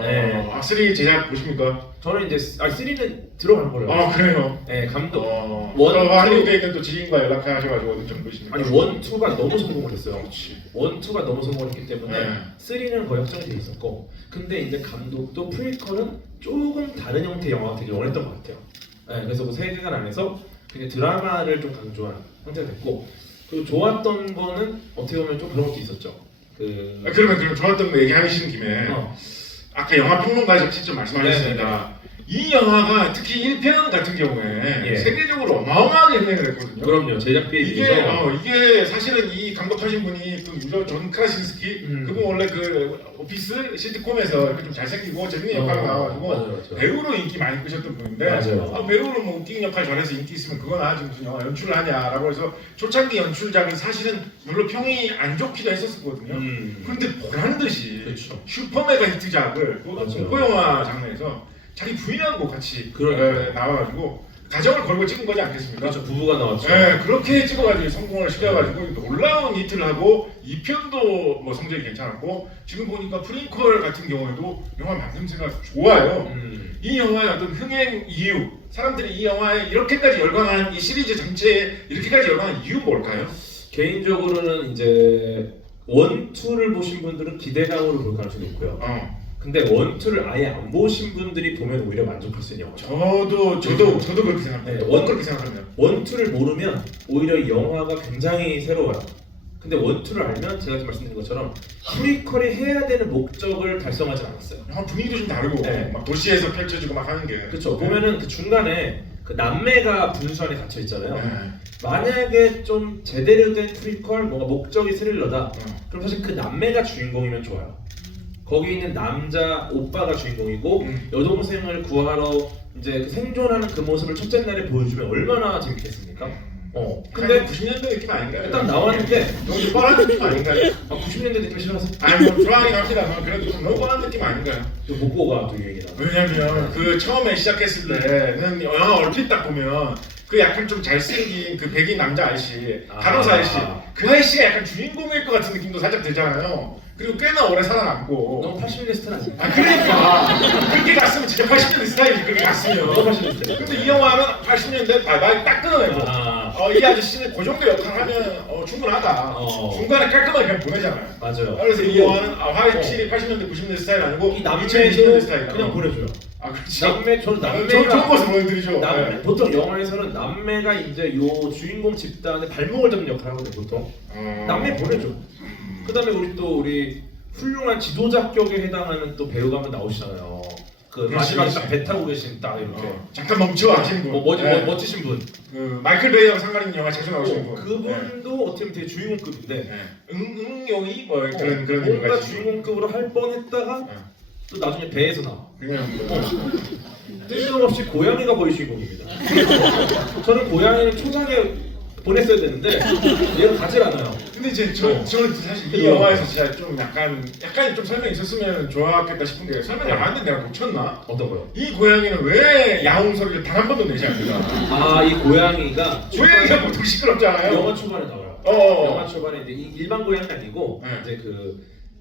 네. 3 제작 보십니까? 저는 이제 3는 들어가는 거예요. 아 그래요? 네, 감독. 할리우드에 있는 또 지인과 연락하셔가지고 좀 보시는 아니 1, 2가 너무 성공을 했어요. 그렇지. 1, 2가 너무 성공을 했기 때문에 네. 3는 거의 확정이 돼 있었고 근데 이제 감독도 프리퀄은 조금 다른 형태의 영화가 되게 원했던 것 같아요. 네, 그래서 그 세계관 안에서 되게 드라마를 좀 강조한 형태가 됐고 그리고 좋았던 거는 어떻게 보면 좀 그런 것도 있었죠. 그러면 좋았던 거 얘기하시는 김에 아까 영화 평론가에서 직접 말씀하셨습니다. 이 영화가 특히 1편 같은 경우에 세계적으로 어마어마하게 흥행을 했거든요. 그럼요. 제작비에 비해서 이게 사실은 이 감독하신 분이 그 유저 존 크라신스키 그분 원래 그 오피스 시트콤에서 이렇게 좀 잘생기고 재밌는 역할로 나와가지고 맞아요. 배우로 인기 많이 끄셨던 분인데 맞아요. 배우로 뭐 웃긴 역할 잘해서 인기 있으면 그건 아직 무슨 영화 연출을 하냐라고 해서 초창기 연출작은 사실은 별로 평이 안 좋기도 했었거든요. 그런데 보란 듯이 그렇죠. 슈퍼메가 히트작을 공포 영화 장르에서 자기 부인하고 같이 나와가지고 가정을 걸고 찍은 거지 않겠습니까? 그렇죠. 부부가 나왔죠. 네, 그렇게 찍어가지고 성공을 시켜가지고 놀라운 히트를 하고 2편도 뭐 성적이 괜찮았고 지금 보니까 프리퀄 같은 경우에도 영화 만듦새가 좋아요. 이 영화의 어떤 흥행 이유, 사람들이 이 영화에 이렇게까지 열광한 이 시리즈 전체에 이렇게까지 열광한 이유 뭘까요? 개인적으로는 이제 1, 2를 보신 분들은 기대감으로 볼 가능성이 있고요. 근데 1, 2를 아예 안 보신 분들이 보면 오히려 만족할 수 있는 영화죠. 저도 그렇게 생각합니다. 그렇게 생각합니다. 1, 2를 모르면 오히려 이 영화가 굉장히 새로워요. 근데 1, 2를 알면 제가 지금 말씀드린 것처럼 프리퀄이 해야 되는 목적을 달성하지 않았어요. 영화 분위기도 좀 다르고 막 도시에서 펼쳐지고 막 하는 게 그렇죠. 보면은 그 중간에 그 남매가 분수 안에 갇혀 있잖아요. 만약에 좀 제대로 된 프리퀄 뭔가 목적이 스릴러다 그럼 사실 그 남매가 주인공이면 좋아요. 거기 있는 남자 오빠가 주인공이고 여동생을 구하러 이제 그 생존하는 그 모습을 첫째 날에 보여주면 얼마나 재밌겠습니까? 근데 90년대 느낌 아닌가요? 딱 나왔는데 너무 뻔한 느낌 아닌가요? 90년대 느낌 싫어서 아니 뭐 좋아하긴 합니다. 그래도 좀 너무 뻔한 느낌 아닌가요? 목고가 또 유행이다. 왜냐면 그 처음에 시작했을 때는 영화 얼핏 딱 보면 그 약간 좀 잘생긴 그 백인 남자 아저씨, 간호사 아저씨 그 아저씨가 약간 주인공일 것 같은 느낌도 살짝 들잖아요. 그리고 꽤나 오래 살아남고 너무 80년대 스타일 아니야? 그러니까 그렇게 갔으면 진짜 80년대 스타일이지 그렇게 갔으면. 80년대. 근데 이 영화는 80년대 바이바이 딱 끊어내고 이 아저씨는 그 정도 역할 하면 충분하다. 중간에 깔끔하게 그냥 보내잖아요. 맞아요. 그래서 이 영화는 확실히 80년대 90년대 스타일 아니고 이 2020년대 남매도 스타일 그냥 보내줘요. 그렇지. 저는 남매가 좋은 것을 보여드리죠. 보통 영화에서는 남매가 이제 요 주인공 집단의 발목을 잡는 역할을 하거든요. 보통 남매 보내줘. 그다음에 우리 훌륭한 지도자격에 해당하는 또 배우가 한번 나오시잖아요. 그 마지막에 딱 배 타고 계신 딱 이렇게 잠깐 멈춰 하시는 분. 멋지신 분. 그 마이클 베이랑 상관 있는 영화 자주 나오시는 분. 그분도 어떻게 보면 되게 주인공급인데 응용이 뭐 그런 뭔가 주인공급으로 할 뻔했다가 또 나중에 배에서 나와. 그냥 뜬금없이 고양이가 거의 주인공입니다. 저는 고양이는 초장에 보냈어야 되는데 얘가 가질 않아요. 근데 이제 저는 사실 이 영화에서 진짜 좀 약간 좀 설명이 있었으면 좋았겠다 싶은 게 설명이 안 했는데 내가 놓쳤나? 어떤 거요? 이 고양이는 왜 야옹 소리를 단 한 번도 내지 않는가? 이 고양이가 고양이가 보통 시끄럽잖아요. 영화 초반에 나와요. 영화 초반에 이제 일반 고양이 아니고 이제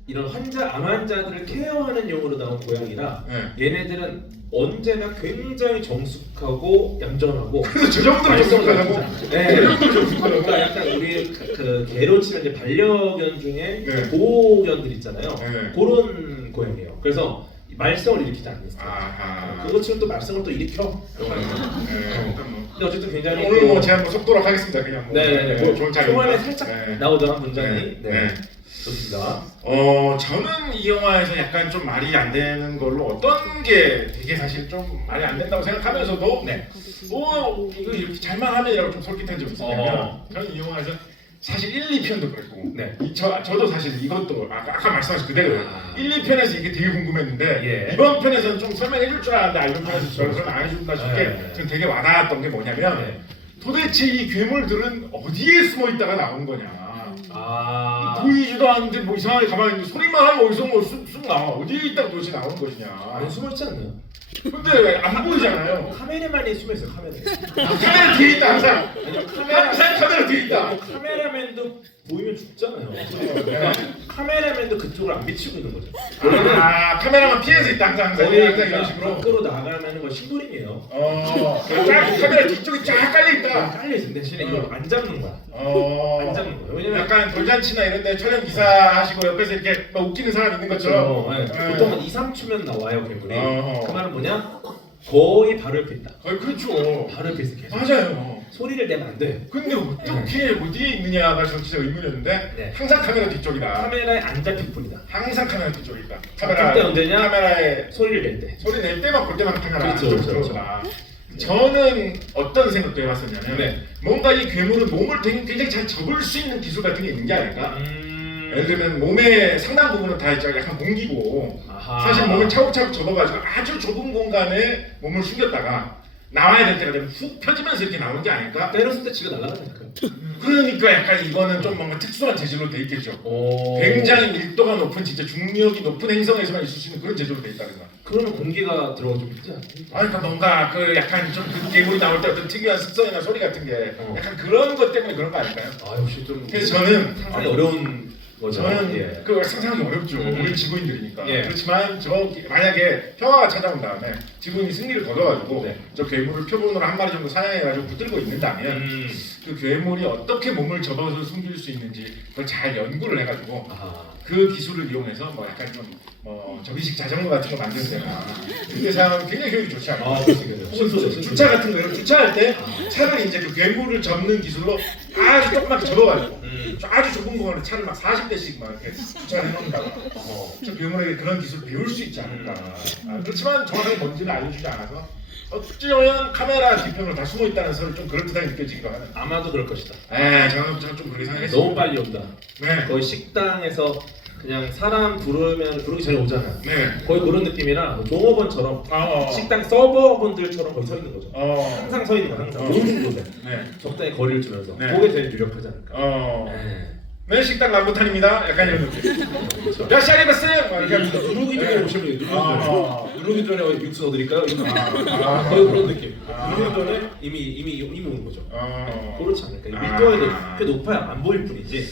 이런 암 환자들을 케어하는 용으로 나온 고양이라 얘네들은 언제나 굉장히 정숙하고 얌전하고 그래서 저 정도로 정숙하다고? 그러니까 약간 우리 그 개로 치면 이제 반려견 중에 보호견들 있잖아요. 그런 고양이에요. 그래서 말썽을 일으키지 않는 스타일. 그것처럼 또 말썽을 또 일으켜. 근데 어쨌든 굉장히 오늘 뭐 제가 뭐 속도록 하겠습니다. 그냥 뭐 좋은 초반에 살짝 나오던 문장이 좋습니다. 저는 이 영화에서 약간 좀 말이 안 되는 걸로 어떤 게 되게 사실 좀 말이 안 된다고 생각하면서도 이거 이렇게 잘만 하면이라고 좀 솔깃한 점이 있었냐면 저는 이 영화에서 사실 1, 2편도 그랬고 네. 저도 사실 이것도 아까 말씀하신 그대로 아. 1, 2편에서 이게 되게 궁금했는데 예. 이번 편에서는 좀 설명해 줄 줄 알았는데 이번 편에서 저를 설명 안 해준다 싶게 네. 좀 되게 와닿았던 게 뭐냐면 네. 도대체 이 괴물들은 어디에 숨어 있다가 나온 거냐. 아. 보이지도 않는데 뭐 이상하게 가만히 있는데 소리만 하면 어디서 뭐 쑥 나와. 어디에 있다가 도대체 나온 것이냐. 안 숨어있지 않나요? 근데 왜 안 보이잖아요. 카메라만이 숨어있어요. 카메라. 카메라 뒤에 있다 항상. 아니요, 항상 카메라 뒤에 있다. 카메라맨도 보이면 죽잖아요. 네. 카메라맨도 그쪽을 안 비치고 있는 거죠. 카메라만 피해서 있다 항상 이런 식으로. 밖으로 나가면 거 신도림이에요. 카메라 뒤쪽이 쫙 깔려 있다. 깔려 있는 대신에 이걸 안 잡는 거야. 안 잡는 거예요. 왜냐면 약간 돌잔치나 이런데 촬영 기사 하시고 옆에서 이렇게 막 웃기는 사람 있는 것처럼. 보통 한 2, 3초면 나와요 괴물이. 어허. 그 말은 뭐냐? 거의 바로 옆에 있다. 거의 그렇죠. 바로 옆에 있어 계속. 맞아요. 소리를 내면 안 돼. 근데 어떻게 어디에 있느냐가 저 진짜 의문이었는데 네. 항상 카메라 뒤쪽이다. 카메라에 안 잡힐 뿐이다. 항상 카메라 뒤쪽에 있다. 잡힐 때 언제냐? 카메라에 소리를 낼 때. 소리 낼 때만 볼 때만 카메라 그렇죠, 안쪽으로 그렇죠. 들어오다. 저는 어떤 생각도 해봤었냐면 네. 뭔가 이 괴물은 몸을 굉장히 잘 접을 수 있는 기술 같은 게 있는 게 아닐까? 예를 들면 몸의 상당 부분은 다 있죠. 약간 공기고 아하. 사실 몸을 차곡차곡 접어가지고 아주 좁은 공간에 몸을 숨겼다가 나와야 될 때가 되면 훅 펴지면서 이렇게 나오는 게 아닐까? 때렸을 때 지가 날아가니까요. 그러니까 약간 이거는 좀 뭔가 특수한 재질로 돼 있겠죠. 오. 굉장히 밀도가 높은 진짜 중력이 높은 행성에서만 있을 수 있는 그런 재질로 돼 있다든가. 그러면 공기가 들어가 좀 있지 않나요? 그러니까 뭔가 그 약간 좀 그 괴물이 나올 때 어떤 특이한 습성이나 소리 같은 게 어. 약간 그런 것 때문에 그런 거 아닐까요? 아 역시 좀 그래서 저는 상당히 어려운 거죠. 저는 예. 그 상상하기 어렵죠. 음. 우리 지구인들이니까. 예. 그렇지만 만약에 평화가 찾아온 다음에 지구인이 승리를 거둬가지고 네. 저 괴물을 표본으로 한 마리 정도 사냥해가지고 붙들고 있는다면 그 괴물이 어떻게 몸을 접어서 숨길 수 있는지 그걸 잘 연구를 해가지고 아하. 그 기술을 이용해서 뭐 약간 좀 접이식 자전거 같은 거 만들거나 그게 사람 굉장히 효율이 좋지 않아요. 그렇죠. 주차 같은 거 주차할 때 차를 이제 그 괴물을 접는 기술로 아주 조그맣게 접어가지고 아주 좁은 공간에 차를 막 40대씩 막 이렇게 주차를 해놓는다거나 저 괴물에게 그런 기술을 배울 수 있지 않을까. 그렇지만 정확하게 뭔지는 알려주지 않아서 어찌 보면 카메라 뒤편으로 다 숨어 있다는 소리 좀 그럴듯하게 느껴지기도 하는. 아마도 그럴 것이다. 저는 좀 그렇게 생각했어요. 너무 빨리 온다. 네. 거의 식당에서 그냥 사람 부르기 전에 오잖아요. 네. 거의 그런 느낌이라 종업원처럼 어. 식당 서버분들처럼 거의 서 있는 거죠. 어. 항상 서 있는 거 항상 모든 곳에 네. 적당히 거리를 두면서 네. 그게 제일 유력하지 않을까. 네, 식당 람부탄입니다. 약간 이런 느낌. 그렇죠. 몇 시간에 봤어요? 막 이렇게 하면서. 누르기 전에 네. 오시면 돼요. 아. 누르기 전에 육수 넣어드릴까요? 아. 거의 그런 느낌. 아. 누르기 전에 이미 오는 거죠. 어. 그렇지 않을까. 이 아. 밀도가 꽤 높아야 안 보일 뿐이지.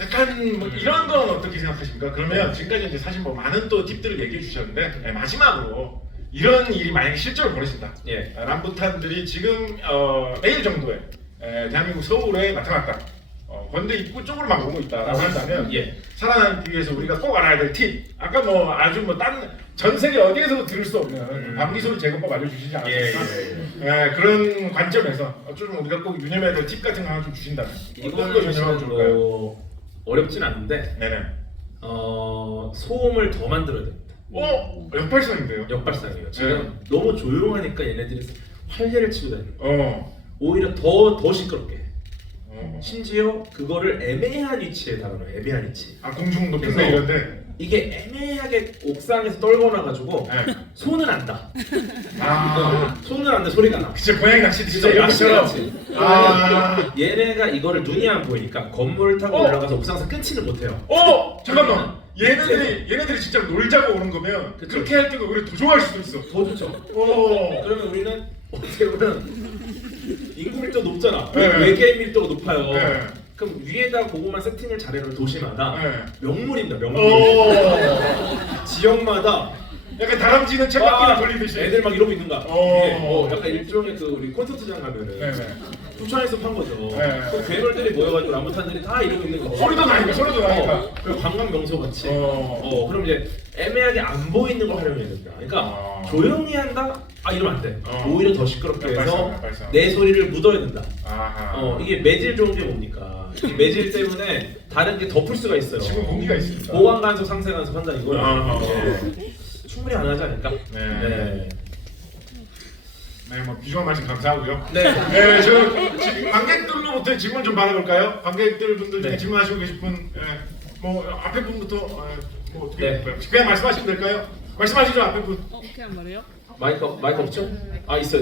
약간 뭐 이런 건 어떻게 생각하십니까? 그러면 지금까지 이제 사실 뭐 많은 또 팁들을 얘기해 주셨는데 마지막으로 이런 일이 만약에 실제로 벌어진다. 예. 람부탄들이 지금 내일 정도에 대한민국 서울에 나타났다. 건대 입구 쪽으로 막 오고 있다라고 한다면 예. 살아남기 위해서 우리가 꼭 알아야 될 팁. 아까 뭐 아주 뭐 전 세계 어디에서도 들을 수 없는 방귀소리 제거법 알려주시지 않았습니까? 그런 관점에서 좀 우리가 꼭 유념해야 될 팁 같은 거 하나 좀 주신다면 어떤 거 이거는 전념하면 좋을까요? 뭐 어렵진 않은데 네네. 소음을 더 만들어야 됩니다. 역발상인데요? 역발상이에요. 지금 너무 조용하니까 얘네들이 활개를 치고 다니는 거예요. 오히려 더 시끄럽게. 심지어 그거를 애매한 위치에 달아놔요. 애매한 위치. 공중 높은 그래서 데 이런데 이게 애매하게 옥상에서 떨궈놔가지고 네. 손은 안다. 아 손은 안돼 소리가 나. 진짜 고양이 낚시 진짜 진짜 이런 것처럼 낚시같이. 얘네가 이거를 눈이 안 보이니까 건물을 타고 올라가서 옥상에서 끊지는 못해요. 잠깐만 얘네들이 진짜 놀자고 오는 거면 그쵸. 그렇게 할 때가 오히려 더 좋아할 수도 있어. 더 좋죠. 그러면 우리는 어떻게 보면 인구 밀도 높잖아. 네. 외계인 밀도가 높아요. 네. 그럼 위에다 그거만 세팅을 잘해놓은 도시마다 네. 명물입니다. 명물. 지역마다 약간 다람쥐는 책바퀴를 돌리듯이. 애들 막 이러고 있는 거야. 오. 약간 일종의 그 우리 콘서트장 가면은 네네. 부천에서 판 거죠. 네. 그 괴물들이 모여가지고 람부탄들이 다 이러고 있는 거. 소리도 나니까. 그리고 관광 명소 같이. 어. 그럼 이제 애매하게 안 보이는 걸 활용해야 된다. 그러니까 조용히 한다. 이러면 안 돼. 오히려 더 시끄럽게 해서 발성. 내 소리를 묻어야 된다. 아하. 이게 매질 좋은 게 뭡니까? 이 매질 때문에 다른 게 덮을 수가 있어요. 지금 공기가 있습니다. 보강 간섭, 상세 간섭 한다 이거는 아하. 충분히 가능하지 않을까? 네. 네, 뭐 비주얼 말씀 감사하고요. 네. 네, 저 지금 관객들로부터 질문 좀 받아볼까요? 관객들 분들 중에 네. 질문하시고 계신 분, 뭐 앞에 분부터 뭐 어떻게 네. 할까요? 그냥 말씀하시면 될까요? 말씀하시죠 앞에 분. 그냥 말해요? 마이크 없죠? 아 있어.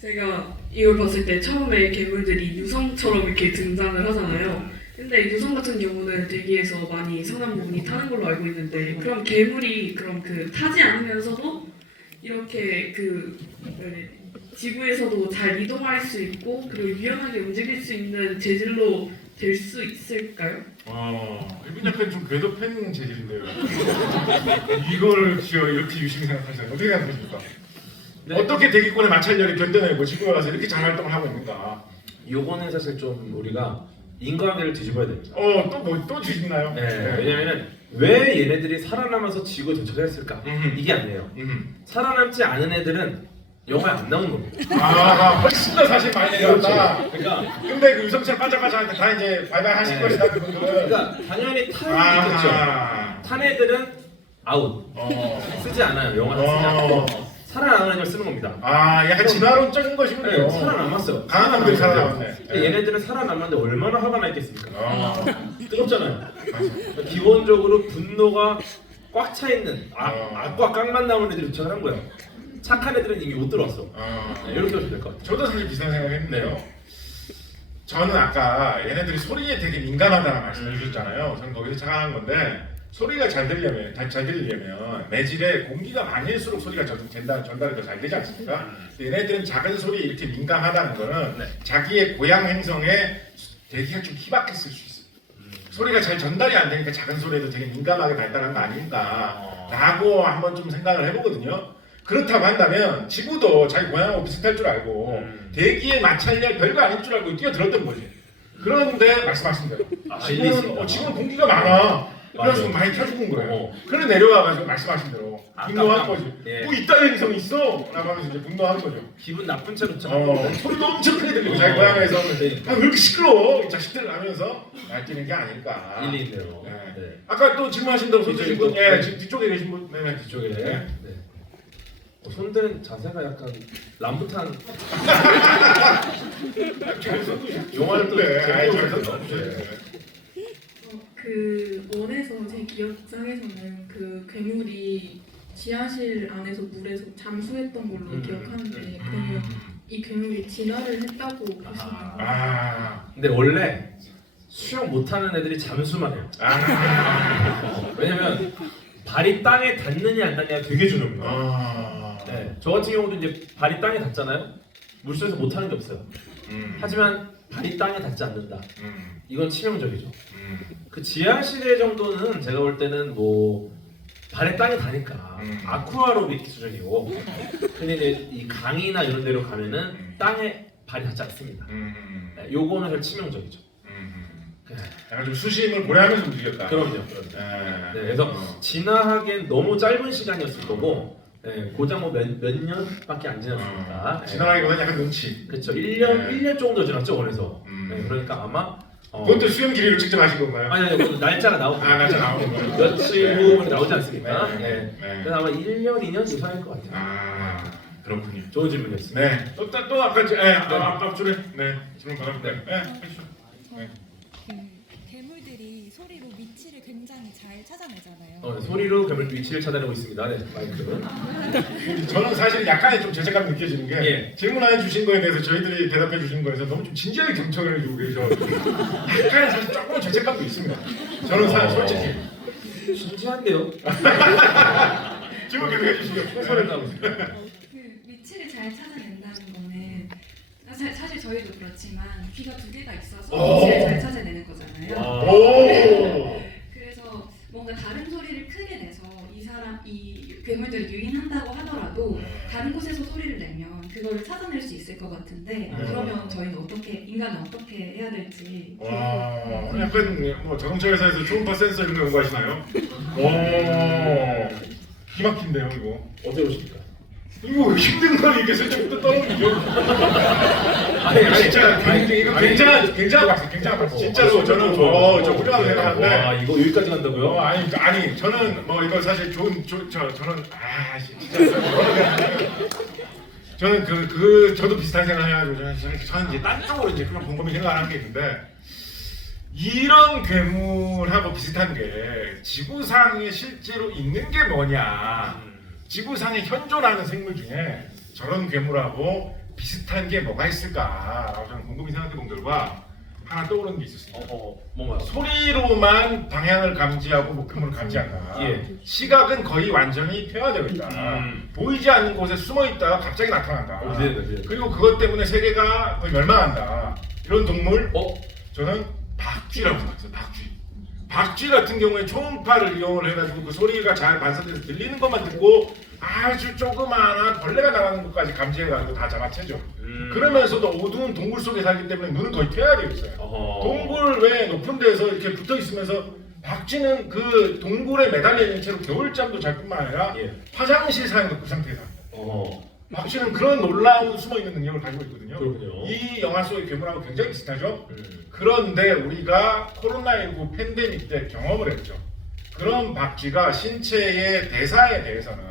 제가 이걸 봤을 때 처음에 괴물들이 유성처럼 이렇게 등장을 하잖아요. 근데 유성 같은 경우는 대기에서 많이 상당 부분이 타는 걸로 알고 있는데 그럼 괴물이 그럼 그 타지 않으면서도 이렇게 그 지구에서도 잘 이동할 수 있고 그리고 유연하게 움직일 수 있는 재질로 될 수 있을까요? 이분 약간 좀 궤도 팬 재질인데요. 이걸 이렇게 유심히 생각하세요. 어떻게 생각하십니까? 네. 어떻게 대기권의 마찰열이 견뎌내고 지구에 와서 이렇게 잘 활동을 하고 있는가? 요거는 사실 좀 우리가 인과관계를 뒤집어야 됩니다. 또 뒤집나요? 네. 왜냐면은 왜 얘네들이 살아남아서 지구에 도착했을까? 이게 아니에요. 살아남지 않은 애들은 영화에 안 나오는 겁니다. 훨씬 더 사실 많이 내려왔다. 그러니까 근데 그 유성철 반짝반짝할 때 다 이제 바이바이 하실 네. 것이다 그분들은. 그러니까 당연히 탄 있겠죠. 탄 애들은 아웃. 쓰지 않아요. 영화는 쓰지 않고 살아남은 애들 쓰는 겁니다. 약간 진화론적인 것이군요. 네, 살아남았어요. 강한 놈들이 살아남았네. 근데 얘네들은 살아남았는데 얼마나 화가 나 있겠습니까? 뜨겁잖아요. 그러니까 기본적으로 분노가 꽉 차 있는 악과 깡만 나오는 애들이 도착을 한 거예요. 착한 애들은 이미 못 들어왔어. 네, 이렇게 하시면 될 것 같아요. 저도 사실 비슷한 생각했는데요. 저는 아까 얘네들이 소리에 되게 민감하다는 말씀을 해주셨잖아요. 저는 거기서 착안한 건데 소리가 잘 들리려면 매질에 공기가 많을수록 소리가 전달이 더 잘 되지 않습니까? 얘네들은 작은 소리에 이렇게 민감하다는 거는 자기의 고향 행성에 대기가 좀 희박했을 수 있어요. 소리가 잘 전달이 안 되니까 작은 소리에도 되게 민감하게 발달한 거 아닌가라고 한번 좀 생각을 해보거든요. 그렇다고 한다면 지구도 자기 고향하고 비슷할 줄 알고 대기의 마찰열 별거 아닐 줄 알고 뛰어들었던 거지. 그런데 말씀하신 대로 지금은 공기가 많아. 그래서 많이 타 죽은 거예요. 그래 내려와가지고 말씀하신 대로 분노한 거지. 예. 뭐 이딴 행성이 있어? 라고 하면서 이제 분노한 거죠. 기분 나쁜 채로 소리도 엄청 크게 들리고 자기 고향에서 왜 이렇게 시끄러워? 이 자식들 하면서 날뛰는 게 아닐까. 일리 있네요. 네. 네. 아까 또 질문하신 대로 손 드신 분, 네. 지금 뒤쪽에 계신 분, 네, 뒤쪽에. 네. 손드는 자세가 약간 람부탄 영화를 또 그 원에서 제 기억상에서는 그 괴물이 지하실 안에서 물에서 잠수했던 걸로 기억하는데 그러면 이 괴물이 진화를 했다고 보시는 거예요? 근데 원래 수영 못하는 애들이 잠수만 해요. 왜냐면 발이 땅에 닿느냐 안 닿느냐 되게 중요합니다. 네, 저 같은 경우도 이제 발이 땅에 닿잖아요. 물속에서 못하는 게 없어요. 하지만 발이 땅에 닿지 않는다. 이건 치명적이죠. 그 지하실의 정도는 제가 볼 때는 뭐 발에 땅에 닿으니까 아쿠아로빅 수준이고, 근데 이제 이 강이나 이런 데로 가면은 땅에 발이 닿지 않습니다. 네, 요거는 사실 치명적이죠. 약간 좀 수심을 고려하면서 움직였다. 그럼요. 네, 그래서 진화하기엔 너무 짧은 시간이었을 거고, 네, 고작 뭐 몇 년밖에 안 지났으니까. 지나가기보다는 약간 눈치. 그렇죠. 1년 정도 지났죠, 원에서. 네, 그러니까 아마 그것도 수영 길이로 측정하신 건가요? 아니, 그 날짜가 나오고. 날짜 나오는 거예요. 며칠 후 나오지 않습니까? 네. 그래서 아마 1년, 2년 조사일 것 같아요. 그렇군요. 좋은 질문이었습니다. 네. 또 아까 앞 줄에 질문 받았는데. 해주시죠. 괴물들이 소리로 위치를 굉장히 잘 찾아내잖아요. 소리로 괴물 위치를 찾아내고 있습니다. 네, 마이크는. 저는 사실 약간의 좀 죄책감이 느껴지는 게 예. 질문해 주신 거에 대해서 저희들이 대답해 주신 거에서 너무 좀 진지하게 경청을 해주고 계셔. 약간의 사실 조금은 죄책감도 있습니다. 저는 사실 솔직히 진지한데요? 질문 계속 해주시죠. 최선을 다하고 있습니다. 그 위치를 잘 찾아낸다는 거는 사실 저희도 그렇지만 귀가 두 개가 있어서 위치를 잘 찾아내는 거잖아요. 오. 그래서 뭔가 다른 소리를 크게 내서 이 괴물들을 유인한다고 하더라도 다른 곳에서 소리를 내면 그거를 찾아낼 수 있을 것 같은데 그러면 저희는 인간은 어떻게 해야 될지. 약간 뭐 자동차 회사에서 초음파 센서 이런 거 연구하시나요? 오. 기막힌데요 이거. 어디로 오십니까? 이거 힘든 걸 이렇게 슬쩍 떨어지죠. 아니, 진짜 굉장한 박수, 진짜로 저는 저 훌륭하게 생각하는데. 와 이거 여기까지 간다고요? 아니 저는 뭐 이거 사실 저는 진짜 저는 저도 비슷한 생각을 해가지고 저는 이제 딴 쪽으로 이제 그런 곰곰이 생각하는 게 있는데 이런 괴물하고 비슷한 게 지구상에 실제로 있는 게 뭐냐, 지구상에 현존하는 생물 중에 저런 괴물하고 비슷한 게 뭐가 있을까라고 저는 곰곰이 생각해 본 결과 하나 떠오르는 게 있었습니다. 뭔가요? 소리로만 방향을 감지하고 목표물을 감지한다. 예. 시각은 거의 완전히 폐화되어 있다. 보이지 않는 곳에 숨어 있다가 갑자기 나타난다. 네. 그리고 그것 때문에 세계가 거의 멸망한다. 이런 동물, 저는 박쥐라고 생각했어요. 박쥐 같은 경우에 초음파를 이용을 해가지고 그 소리가 잘 반사돼서 들리는 것만 듣고 아주 조그마한 벌레가 나가는 것까지 감지해가지고 다 잡아채죠. 그러면서도 어두운 동굴 속에 살기 때문에 눈은 거의 퇴화되어 있어요. 동굴 외에 높은 데서 이렇게 붙어 있으면서 박쥐는 그 동굴에 매달려 있는 채로 겨울잠도 잘 뿐만 아니라 화장실 사용도 그 상태에서 합니다. 박쥐는 그런 놀라운 숨어있는 능력을 가지고 있거든요. 그렇군요. 이 영화 속의 괴물하고 굉장히 비슷하죠. 그런데 우리가 코로나19 팬데믹 때 경험을 했죠. 그런 박쥐가 신체의 대사에 대해서는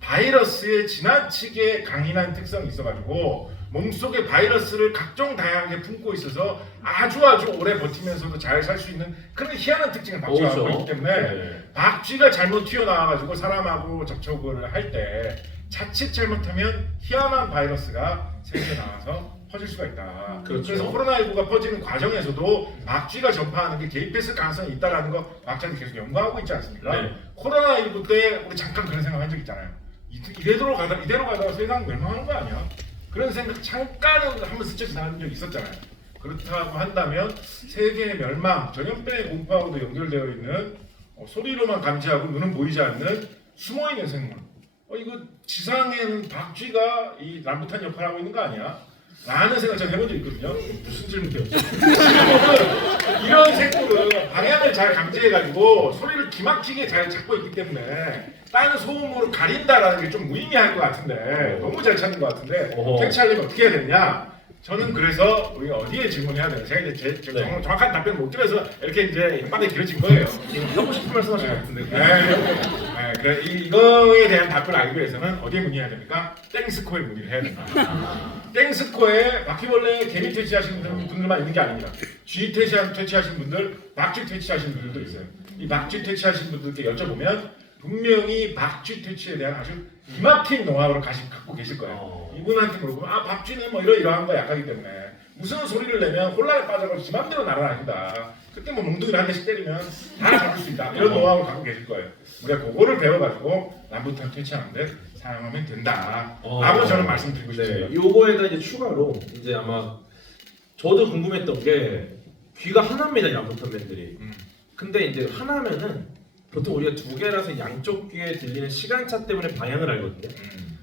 바이러스에 지나치게 강인한 특성이 있어가지고 몸속에 바이러스를 각종 다양하게 품고 있어서 아주 오래 버티면서도 잘 살 수 있는 그런 희한한 특징을 박쥐가 갖고 있기 때문에 박쥐가 잘못 튀어나와가지고 사람하고 접촉을 할 때 자칫 잘못하면 희한한 바이러스가 세계에 나와서 퍼질 수가 있다. 그렇죠. 그래서 코로나19가 퍼지는 과정에서도 박쥐가 전파하는 게 개입했을 가능성이 있다라는 거 과학자들이 계속 연구하고 있지 않습니까? 네. 코로나19 때 우리 잠깐 그런 생각한 적 있잖아요. 이대로 가다가 세상 멸망하는 거 아니야? 그런 생각 잠깐은 한번 스쳐 지나간 적이 있었잖아요. 그렇다고 한다면 세계의 멸망, 전염병의 공포하고도 연결되어 있는 소리로만 감지하고 눈은 보이지 않는 숨어있는 생물. 이거 지상에는 박쥐가 이 남부탄 역할을 하고 있는 거 아니야? 라는 생각 제가 해본 적 있거든요. 무슨 질문이에요? 이런 생물은 방향을 잘 감지해가지고 소리를 기막히게 잘 잡고 있기 때문에 다른 소음으로 가린다라는 게 좀 무의미할 것 같은데 너무 잘 찾는 것 같은데 캐치하려면 어떻게 해야 되느냐? 저는 그래서 우리가 어디에 질문해야 되나? 제가 이제 정확한 답변을 못 드려서 이렇게 이제 혓바닥이 길어진 거예요. 하고 싶은 말씀 하신 것 같은데. 그래 이거에 대한 답변을 알기 위해서는 어디에 문의해야 됩니까? 땡스코에 문의를 해야 됩니다. 땡스코에 바퀴벌레 개미 퇴치하시는 분들만 있는 게 아닙니다. 쥐 퇴치하신 분들, 박쥐 퇴치하신 분들도 있어요. 이 박쥐 퇴치하신 분들께 여쭤보면 분명히 박쥐 퇴치에 대한 아주 기막힌 노하우를 갖고 계실 거예요. 이분한테 물어보면 박쥐는 뭐 이러한 거 약하기 때문에 무슨 소리를 내면 혼란에 빠져가지고 지 맘대로 날아다닌다. 그때 뭐 몽둥이를 한 대씩 때리면 다 잡을 수 있다. 이런 노하우를 갖고 계실 거예요. 우리가 그거를 배워가지고 남부탄 퇴치하는데 사용하면 된다. 라고 저는 말씀드리고 싶습니다. 요거에다 이제 추가로 이제 아마 저도 궁금했던 게 귀가 하나입니다, 남부탄맨들이. 근데 이제 하나면은 보통 우리가 두 개라서 양쪽 귀에 들리는 시간차 때문에 방향을 알거든요.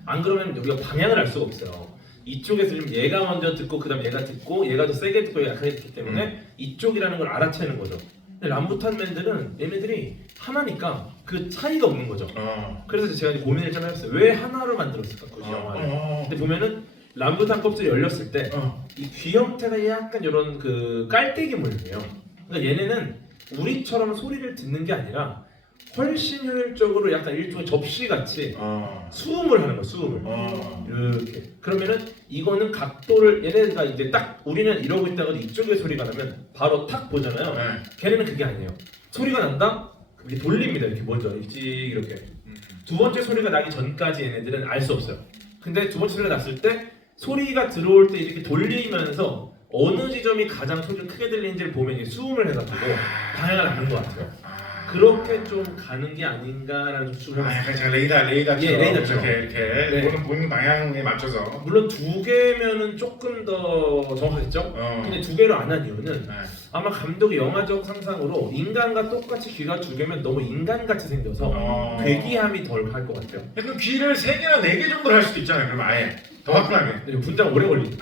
안 그러면 우리가 방향을 알 수가 없어요. 이쪽에 들리면 얘가 먼저 듣고 그다음 얘가 듣고 얘가 더 세게 듣고 약하게 듣기 때문에 이쪽이라는 걸 알아채는 거죠. 근데 람부탄맨들은 얘네들이 하나니까 그 차이가 없는 거죠. 그래서 제가 이제 고민을 좀 해봤어요. 왜 하나를 만들었을까 그 영화를. 근데 보면은 람부탄 껍질이 열렸을 때 이 귀 형태가 약간 이런 그 깔때기 모양이에요. 그러니까 얘네는 우리처럼 소리를 듣는 게 아니라 훨씬 효율적으로 약간 일종의 접시같이 수음을 하는 거야, 수음을. 이렇게. 그러면은 이거는 각도를 얘네가 이제 딱 우리는 이러고 있다가 이쪽에 소리가 나면 바로 탁 보잖아요. 걔네는 그게 아니에요. 소리가 난다? 이렇게 돌립니다. 이렇게 먼저 이렇게. 두 번째 소리가 나기 전까지 얘네들은 알 수 없어요. 근데 두 번째 소리가 났을 때 소리가 들어올 때 이렇게 돌리면서 어느 지점이 가장 소리를 크게 들리는지를 보면 이게 수음을 해가지고 방향을 아는 것 같아요. 그렇게 좀 가는 게 아닌가라는 추측을 해봤어요. 약간 제가 레이더처럼 이렇게 이거는 보이는 방향에 맞춰서. 물론 두 개면은 조금 더 정확하겠죠? 근데 두 개로 안 한 이유는 아마 감독의 영화적 상상으로 인간과 똑같이 귀가 두 개면 너무 인간같이 생겨서 괴기함이 덜 갈 것 같아요. 그럼 귀를 3개나 4개 정도로 할 수도 있잖아요. 그럼 아예 더 화끈하게. 분장 오래 걸리죠.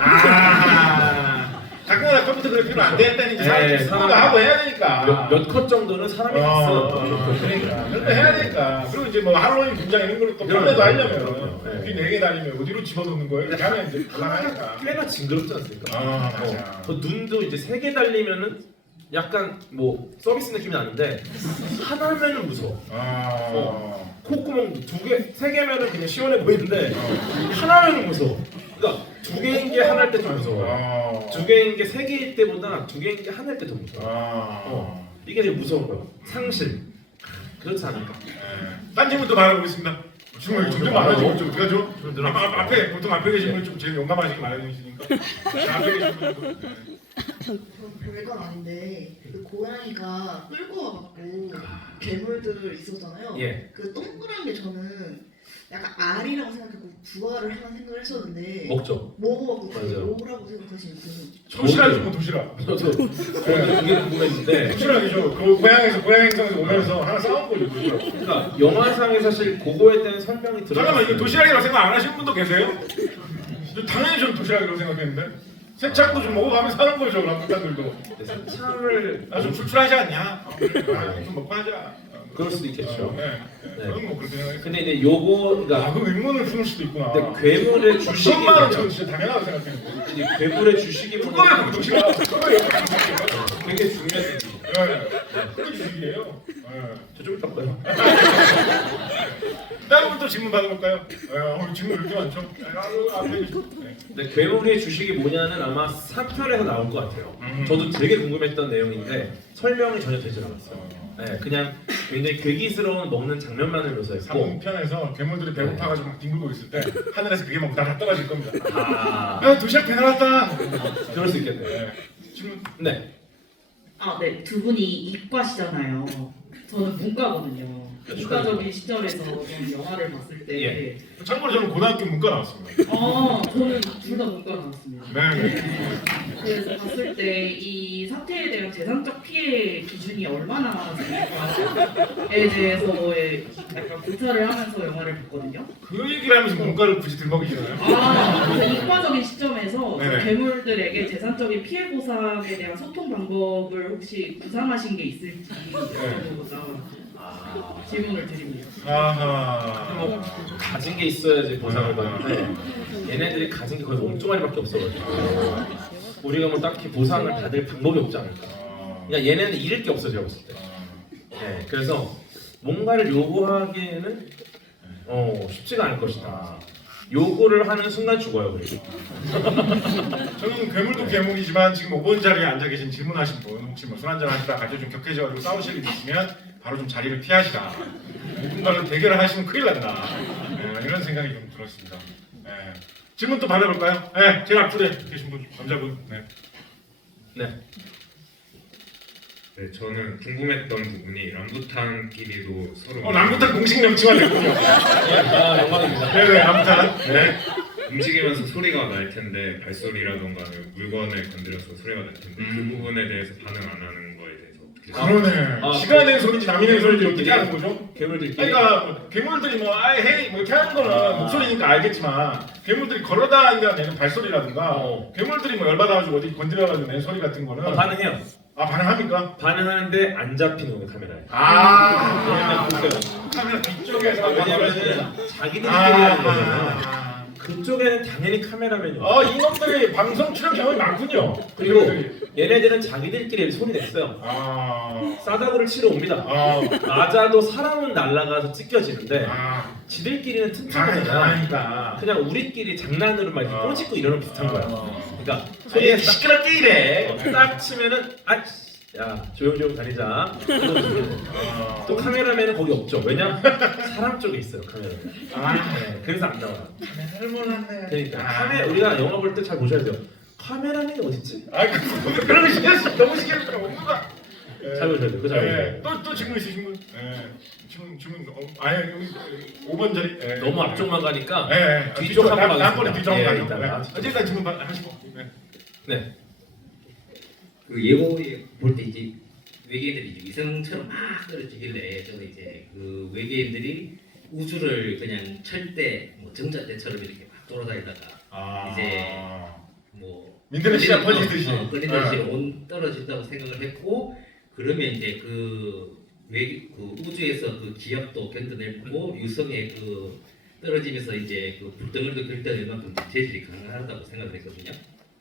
가끔가다 컴퓨터 그래픽은 안 되겠다니 이제 네, 사람도 하고 해야 되니까. 몇 컷 정도는 사람이 봤어. 그러니까 그런 거 해야 되니까. 그리고 이제 뭐 할로윈 분장 이런 거를 또 판매도 하려면 비 4개 다니면 어디로 집어넣는 거예요? 이렇게 하면 이제 곤란하니까. 꽤나 징그럽지 않습니까? 아 맞아. 그 눈도 이제 3개 달리면은 약간 뭐 서비스 느낌이 나는데 하나면은 무서워. 콧구멍 2개, 3개면은 그냥 시원해 보이는데 하나면은 무서워. 그러니까 2개인 게 하나일 때 좀 무서워. 2개인 게 3개일 때보다 2개인 게 하나일 때 더 무서워. 이게 되게 무서운 거야. 상실. 그렇지 않을까? 딴 질문도 말해보겠습니다. 질문 점점 많아지고 좀 어떻게 하죠? 앞에 보통 앞에 계신 분이 좀 제일 용감하시게 말해주시니까 앞에 계신 분도 별건 아닌데 그 고양이가 끌고 와갖고 괴물들 있었잖아요. 예. 그 동그란 게 저는 약간 알이라고 생각하고 부화를 하나 생각을 했었는데 먹죠. 먹어갖고 맞아요. 그게 뭐라고 생각하시는 거예요? 도시락이죠 도시락. 저도 그게 궁금했는데 도시락이죠. 그 고향에서 고향 행성에서 오면서 하나 싸운 거죠 도시락. 그러니까 영화상에 사실 그거에 대한 설명이 들어. 잠깐만 이거 도시락이라고 생각 안 하시는 분도 계세요? 당연히 전 도시락이라고 생각했는데 새참도 좀 먹어가면서 사는 거죠 람부탄들도. 새참을 좀 출출하지 않냐? 좀 먹고 하자. 그럴 수도 있겠죠. 네. 저는 뭐 그렇게 생각했어요. 근데 이제 요거 그러니까 그 의문을 품을 수도 있구나. 근데 괴물의 주식이 천만 원 뭐냐? 전 진짜 당연하다고 생각했는데. 이제 괴물의 주식이 그거야 뭐냐? 그 도시락. 그거예요. 되게 중요한 얘기. 그게 주식이에요. 저쪽을 바꿔요. 다른 분도 질문 받아볼까요? 질문 이렇게 많죠? 앞에 근데 괴물의 주식이 뭐냐는 아마 3편에서 나올 것 같아요. 저도 되게 궁금했던 내용인데 설명이 전혀 되질 않았어요. 네, 그냥 굉장히 괴기스러운 먹는 장면만을 묘사했고 3편에서 괴물들이 배고파가지고 막 뒹굴고 있을 때 하늘에서 그게 막 다 떨어질 겁니다. 아, 도시락 배달왔다. 그럴 수 있겠네요. 질문. 네. 네, 두 분이 이과시잖아요. 저는 문과거든요. 이과적인 시점에서 저는 영화를 봤을 때, 예. 참고로 저는 고등학교 문과 나왔습니다. 저는 둘 다 문과 나왔습니다. 네. 그래서 봤을 때 이 사태에 대한 재산적 피해 기준이 얼마나 될까에 대해서의 약간 고찰을 하면서 영화를 봤거든요. 그 얘기를 하면서 문과를 굳이 들먹이시나요? 그래서 이과적인 시점에서 네네. 괴물들에게 재산적인 피해 보상에 대한 소통 방법을 혹시 구상하신 게 있을지 질문을 드립니다. 아하. 뭐 가진 게 있어야지 보상을 받는데 얘네들이 가진 게 거의 몸뚱아리밖에 없어가지고 우리가 뭐 딱히 보상을 받을 방법이 없지 않을까. 그냥 얘네는 잃을 게 없어 제가 봤을 때. 네, 그래서 뭔가를 요구하기에는 쉽지가 않을 것이다. 요구를 하는 순간 죽어요 그리고. 저는 괴물도 괴물이지만 지금 5번 자리에 앉아 계신 질문하신 분 혹시 뭐 술 한잔 하시다 가지고 좀 격해져가지고 싸우실 일 있으면 바로 좀 자리를 피하시라. 누군가를 대결을 하시면 큰일 난다. 이런 생각이 좀 들었습니다. 질문 또 받아볼까요? 네, 제가 앞줄에 계신 분, 남자분. 네. 네. 네, 저는 궁금했던 부분이 람부탄끼리도 서로 람부탄 공식 명칭화 됐군요. 아 영광입니다. 네네, 람부탄. 네. 움직이면서 소리가 날 텐데 발소리라던가 물건을 건드려서 소리가 날 텐데 그 부분에 대해서 반응 안 하는 거에 대해서 어떻게 그러네. 지가 낸 소리인지 남이 낸 소리인지 어떻게 하는 거죠? 괴물들끼리. 그러니까 괴물들이 뭐 아이 헤이 뭐 이렇게 하는 거는 목소리니까 알겠지만 괴물들이 걸어다니다 내는 발소리라든가 괴물들이 뭐 열받아가지고 어디 건드려가지고 내는 소리 같은 거는 반응해요. 반응합니까? 반응하는데 안 잡히는 거예요 카메라에. 왜냐면 보세요. 카메라 뒤쪽에서 왜냐면 자기들끼리 하는 거잖아요. 그쪽에는 당연히 카메라맨이 없어요. 이놈들이 방송 출연 경험이 많군요. 그리고 얘네들은 자기들끼리 소리 냈어요. 싸다구를 치러 옵니다. 맞아도 사람은 날아가서 찢겨지는데 지들끼리는 튼튼하잖아요. 강하니까. 그냥 우리끼리 장난으로 막 이렇게 꼬집고 이러는 비슷한 거야. 그러니까 소리에 소리에 시끄럽게 이래. 딱 치면은 야 조용조용 다니자. 또 카메라맨은 거기 없죠. 왜냐? 사람 쪽에 있어요 카메라맨. 네, 그래서 안 나와. 할머니네. 그러니까 우리가 영화 볼 때 잘 보셔야 돼요. 카메라맨이 어딨지? 그런 거 신경 쓰 너무 신경 쓰 없는가? 잘 보셔야 돼요. 그거 잘 보셔야 돼요. 또 질문 있으신 분? 질문 여기 5번 자리. 너무 앞쪽만 가니까 뒤쪽 한번 남번에 뒤쪽 한번 가죠. 이따가. 어쨌든 질문 하시고. 네. 그 예고에 볼 때 이제 외계인들이 이제 위성처럼 막 떨어지길래 저는 이제 그 외계인들이 우주를 그냥 철대 뭐 정자대처럼 이렇게 막 돌아다니다가 이제 뭐 민들레 씨앗 퍼지듯이. 끊이듯이 온 떨어진다고 생각을 했고, 그러면 이제 그 우주에서 그 기압도 견뎌내고 유성의 그 떨어지면서 이제 그 불덩어리도 견뎌낼 만큼 재질이 강하다고 생각을 했거든요.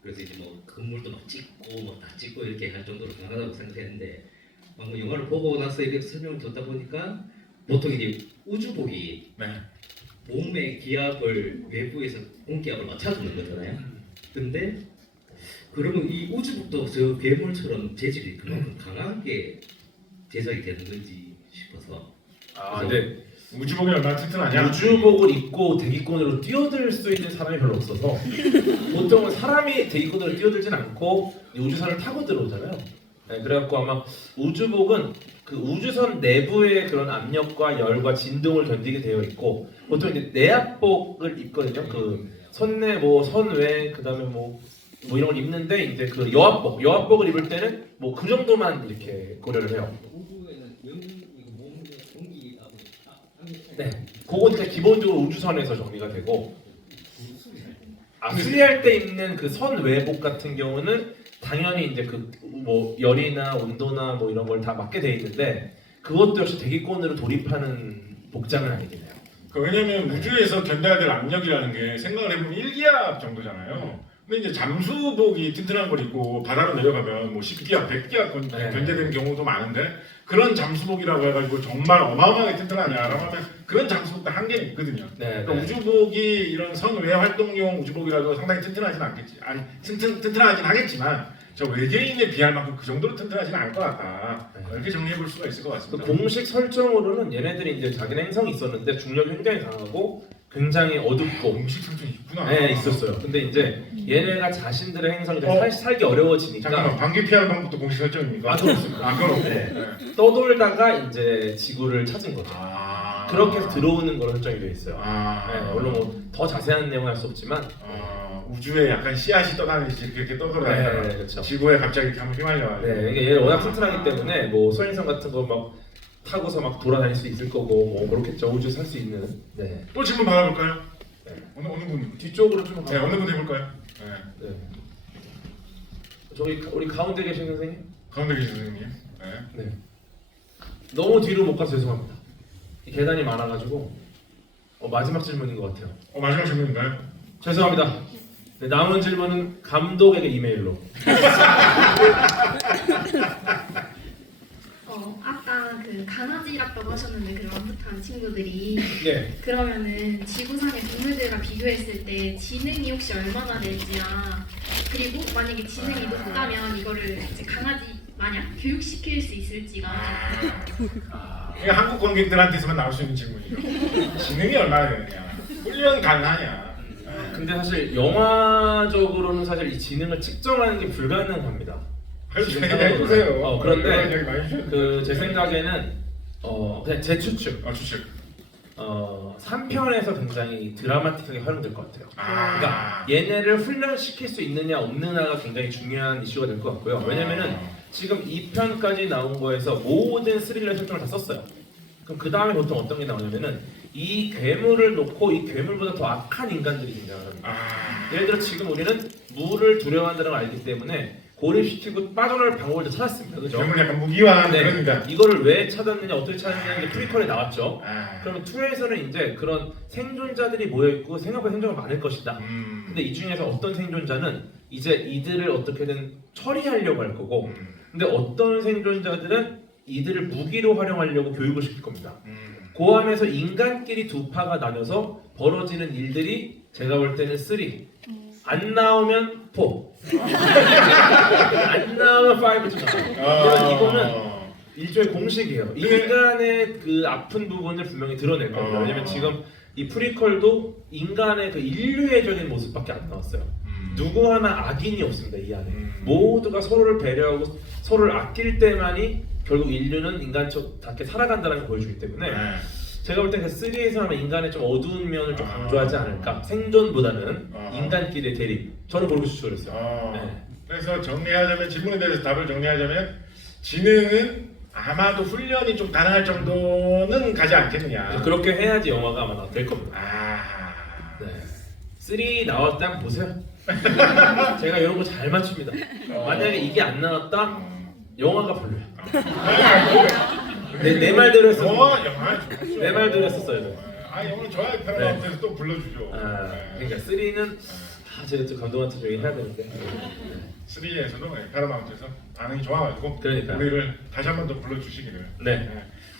그래서 이제 뭐 건물도 막 찍고 막 다 찍고 이렇게 할 정도로 강하다고 생각했는데, 방금 영화를 보고 나서 이렇게 설명을 듣다 보니까 보통 이제 우주복이 네. 몸의 기압을 외부에서 공기압을 맞춰주는 거잖아요. 근데 그러면 이 우주복도 저 괴물처럼 재질이 그만큼 강하게 제작이 되는 건지 싶어서. 아, 근데 우주복이 얼마나 튼튼하냐? 우주복을 입고 대기권으로 뛰어들 수 있는 사람이 별로 없어서 보통은 사람이 대기권으로 뛰어들진 않고 우주선을 타고 들어오잖아요. 네, 그래갖고 아마 우주복은 그 우주선 내부의 그런 압력과 열과 진동을 견디게 되어 있고, 보통 이제 내압복을 입거든요. 그 선내 뭐 선외 그다음에 뭐 이런 걸 입는데, 이제 그 여압복을 입을 때는 뭐 그 정도만 이렇게 고려를 해요. 우주에는 몸의 공기압을 네, 그건 이제 기본적으로 우주선에서 정리가 되고, 수리할 때 입는 그 선외복 같은 경우는 당연히 이제 그 뭐 열이나 온도나 뭐 이런 걸 다 맞게 돼 있는데, 그것도 역시 대기권으로 돌입하는 복장은 아니긴 해요. 왜냐면 우주에서 견뎌야 될 압력이라는 게 생각을 해보면 1기압 정도잖아요. 근데 이제 잠수복이 튼튼한 걸 입고 바다로 내려가면 뭐 10기압, 100기압 견제되는 경우도 많은데, 그런 잠수복이라고 해가지고 정말 어마어마하게 튼튼하냐라고 하면 그런 잠수복도 한계는 있거든요. 그러니까 우주복이 이런 선외 활동용 우주복이라도 상당히 튼튼하진 않겠지. 아니 튼튼하긴 하겠지만 저 외계인에 비할 만큼 그 정도로 튼튼하지는 않을 것 같다. 이렇게 정리해 볼 수가 있을 것 그 같습니다. 공식 설정으로는 얘네들이 이제 자기네 행성이 있었는데 중력이 굉장히 강하고 굉장히 어둡고. 공식 설정이 있구나. 네, 있었어요. 근데 이제 얘네가 자신들의 행성이 살기 어려워지니까. 잠깐만, 방귀 피하는 방법도 공식 설정입니까? 아, 그렇습니다. 아, 그럼. 네. 떠돌다가 이제 지구를 찾은 거죠. 그렇게 해서 들어오는 걸로 설정이 되어 있어요. 네, 물론 뭐 더 자세한 내용은 할 수 없지만. 우주에 약간 씨앗이 떠다니듯이 그렇게 떠돌아다니다가 네, 그렇죠. 지구에 갑자기 이렇게 한번 휘말려가지고. 네, 이게 얘는 워낙 튼튼하기 때문에 뭐 소행성 같은 거 막 타고서 막 돌아다닐 수 있을 거고 뭐 그렇겠죠. 우주 살 수 있는. 네. 또 질문 받아볼까요? 네. 어느 분? 뒤쪽으로 좀 네, 어느 분 해볼까요? 네. 네. 저기 우리 가운데 계신 선생님. 가운데 계신 선생님. 네. 네. 너무 뒤로 못 가서 죄송합니다. 이 계단이 많아가지고 마지막 질문인 것 같아요. 마지막 질문인가요? 죄송합니다. 네, 남은 질문은 감독에게 이메일로. 아까 그 강아지라고 하셨는데 그 람부탄 친구들이 예. 그러면은 지구상의 동물들과 비교했을 때 지능이 혹시 얼마나 될지랑, 그리고 만약에 지능이 높다면 이거를 이제 강아지 마냥 교육시킬 수 있을지가. 이게 한국 관객들한테서만 나올 수 있는 질문이죠. 지능이 얼마나 되느냐, 훈련 가능하냐. 근데 사실 영화적으로는 사실 이 지능을 측정하는 게 불가능합니다. 해보세요. 그런데 그 제 생각에는 그냥 제 추측. 추측. 3편에서 굉장히 드라마틱하게 활용될 것 같아요. 그러니까 얘네를 훈련시킬 수 있느냐 없느냐가 굉장히 중요한 이슈가 될 것 같고요. 왜냐면은 지금 2편까지 나온 거에서 모든 스릴러 설정을 다 썼어요. 그럼 그 다음에 보통 어떤 게 나오냐면은 이 괴물을 놓고 이 괴물보다 더 악한 인간들이 등장을 합니다. 예를 들어 지금 우리는 물을 두려워한다는 걸 알기 때문에 고립시키고 빠져나올 방법을 다 찾았습니다. 그죠? 괴물 약간 무기화한 그러니까. 이거를 왜 찾았느냐, 어떻게 찾았느냐, 이게 프리퀄에 나왔죠. 그러면 2에서는 이제 그런 생존자들이 모여있고 생각보다 생존자가 많을 것이다. 근데 이 중에서 어떤 생존자는 이제 이들을 어떻게든 처리하려고 할 거고, 근데 어떤 생존자들은 이들을 무기로 활용하려고 교육을 시킬 겁니다. 그 안에서 인간끼리 두 파가 나뉘어서 벌어지는 일들이 제가 볼 때는 3, 안 나오면 4, 안 나오면 5쯤 나와요. 이거는 일종의 공식이에요. 인간의 그 아픈 부분을 분명히 드러낼 겁니다. 왜냐면 지금 이 프리퀄도 인간의 그 인류애적인 모습밖에 안 나왔어요. 누구 하나 악인이 없습니다. 이 안에 모두가 서로를 배려하고 서로를 아낄 때만이 결국 인류는 인간답게 살아간다는 걸 보여주기 때문에 제가 볼 때 그 3에서 하면 인간의 좀 어두운 면을 좀 강조하지 않을까. 생존보다는 인간끼리의 대립. 저는 그렇게 추측을 했어요. 네. 그래서 정리하자면, 질문에 대해서 답을 정리하자면, 지능은 아마도 훈련이 좀 가능할 정도는 가지 않겠느냐. 그렇게 해야지 영화가 아마 될 겁니다. 네. 3 나왔다 한번 보세요. 제가 이런 거 잘 맞춥니다. 만약에 이게 안 나왔다, 영화가 별로야. 내 말대로 했어. 영화 좋죠. 내 말대로 했었어요. 영화 좋아요. 패러마운트에서 또 불러주죠. 그러니까 3는 제가 또 감독한테 좀 얘기해야 되는데. 3에서도 패러마운트에서 반응이 좋아가지고 그러니까요. 우리를 다시 한 번 더 불러주시기를. 네.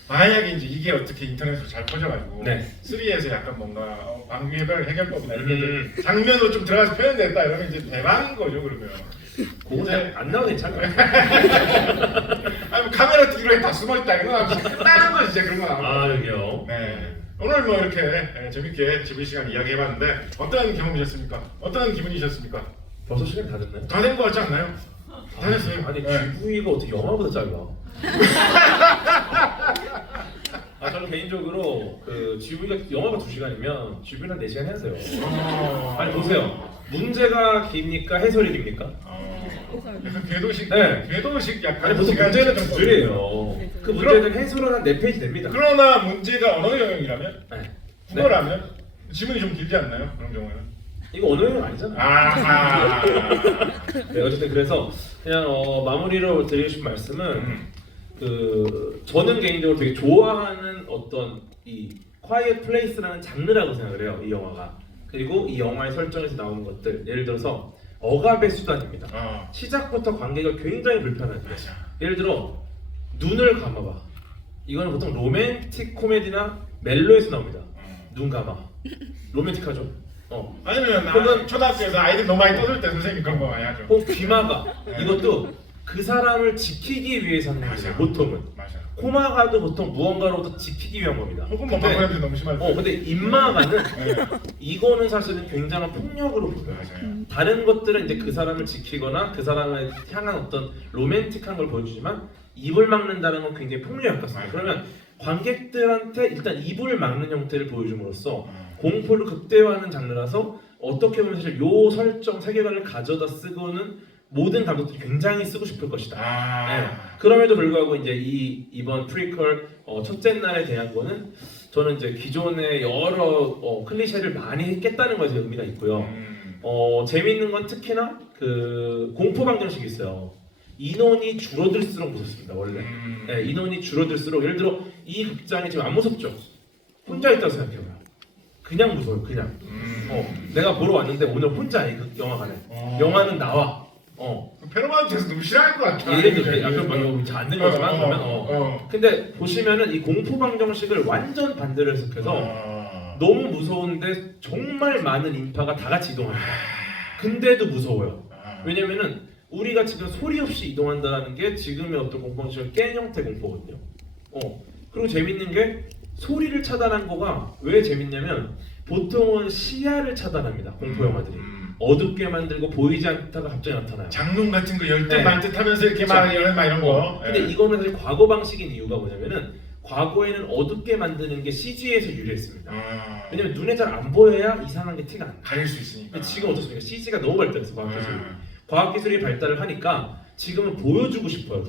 만약에 이제 이게 어떻게 인터넷으로 잘 퍼져가지고 네. 3에서 약간 뭔가 방위별 해결법이나 이런 게 장면으로 좀 들어가서 표현됐다 이러면 이제 대박인 거죠 그러면. 그거는 안 나와도 괜찮아요. 아니 뭐 카메라 뒤로에 다 숨어있다 이거 끝나는 거 진짜 그런 거 나오고. 여기요. 네. 오늘 뭐 이렇게 재밌게 지금 시간 이야기해봤는데 어떤 경험이셨습니까? 어떤 기분이셨습니까? 벌써 시간 다 됐나요? 다 된 거 같지 않나요? 다 됐어요. 아니 네. GV가 어떻게 영화보다 짧아? 저는 개인적으로 그 GV가 영화가 2시간이면 GV는 4시간 해야돼요. 아니 보세요. 문제가 깁니까? 해설이 깁니까? 약간 궤도식, 네. 궤도식 약간. 아니 보통 시간 문제는 측정 2줄이에요. 그 문제는 해설은 한 4페이지 됩니다. 그러나 문제가 언어 영역이라면? 네. 국어라면? 지문이 좀 길지 않나요? 그런 경우는? 이거 언어 영역 아니잖아요. 네, 어쨌든 그래서 그냥 마무리로 드리고 싶은 말씀은 그 저는 개인적으로 되게 좋아하는 어떤 이 quiet place라는 장르라고 생각을 해요. 이 영화가. 그리고 이 영화의 설정에서 나오는 것들 예를 들어서 억압의 수단입니다. 시작부터 관계가 굉장히 불편하죠. 예를 들어 눈을 감아봐. 이거는 보통 로맨틱 코미디나 멜로에서 나옵니다. 눈 감아. 로맨틱하죠. 아니면 혹은 초등학교에서 아이들 너무 많이 떠들 때 선생님이 그런 거 많이 하죠. 혹 귀마가. 이것도 그 사람을 지키기 위해서 하는 거죠. 보통은. 맞아. 코마가도 보통 무언가로부터 지키기 위한 겁니다. 혹은 뭐 방문해도 너무 심하죠. 근데 입마가는 이거는 사실은 굉장한 폭력으로 보여요. 맞아요. 다른 것들은 이제 그 사람을 지키거나 그 사람을 향한 어떤 로맨틱한 걸 보여주지만 입을 막는다는 건 굉장히 폭력에 가깝습니다. 그러면 관객들한테 일단 입을 막는 형태를 보여줌으로써 공포를 극대화하는 장르라서 어떻게 보면 사실 요 설정 세계관을 가져다 쓰고는 모든 감독들이 굉장히 쓰고 싶을 것이다. 네. 그럼에도 불구하고 이제 이번 프리퀄 첫째 날에 대한 거는 저는 이제 기존의 여러 클리셰를 많이 했겠다는 것에 의미가 있고요. 재밌는 건 특히나 그 공포 방정식이 있어요. 인원이 줄어들수록 무섭습니다. 원래 네, 인원이 줄어들수록 예를 들어 이 극장이 지금 안 무섭죠. 혼자 있다고 생각해봐요. 그냥 무서워요. 그냥 내가 보러 왔는데 오늘 혼자 이 영화관에 영화는 나와. 페로마운트에서 너무 싫어할 것 같아. 예를 들어 앞에 막 이거 잘 안 된 거지만 그러면 근데 보시면은 이 공포 방정식을 완전 반대로 해석해서 너무 무서운데 정말 많은 인파가 다 같이 이동합니다. 근데도 무서워요. 왜냐면은 우리가 지금 소리 없이 이동한다는 게 지금의 어떤 공포 방식을 깬 형태 공포거든요. 그리고 재밌는 게 소리를 차단한 거가 왜 재밌냐면 보통은 시야를 차단합니다. 공포 영화들이. 어둡게 만들고 보이지 않다가 갑자기 나타나요. 장롱 같은 거 열 듯 네. 말 듯 하면서 이렇게 막 이런 거. 근데 이거는 사실 과거 방식인 이유가 뭐냐면은 과거에는 어둡게 만드는 게 CG에서 유리했습니다. 왜냐면 눈에 잘 안 보여야 이상한 게 티가 안 나요. 가릴 수 있으니까. 근데 지금 어떻습니까? CG가 너무 발달해서 과학기술이 발달을 하니까 지금은 보여주고 싶어요.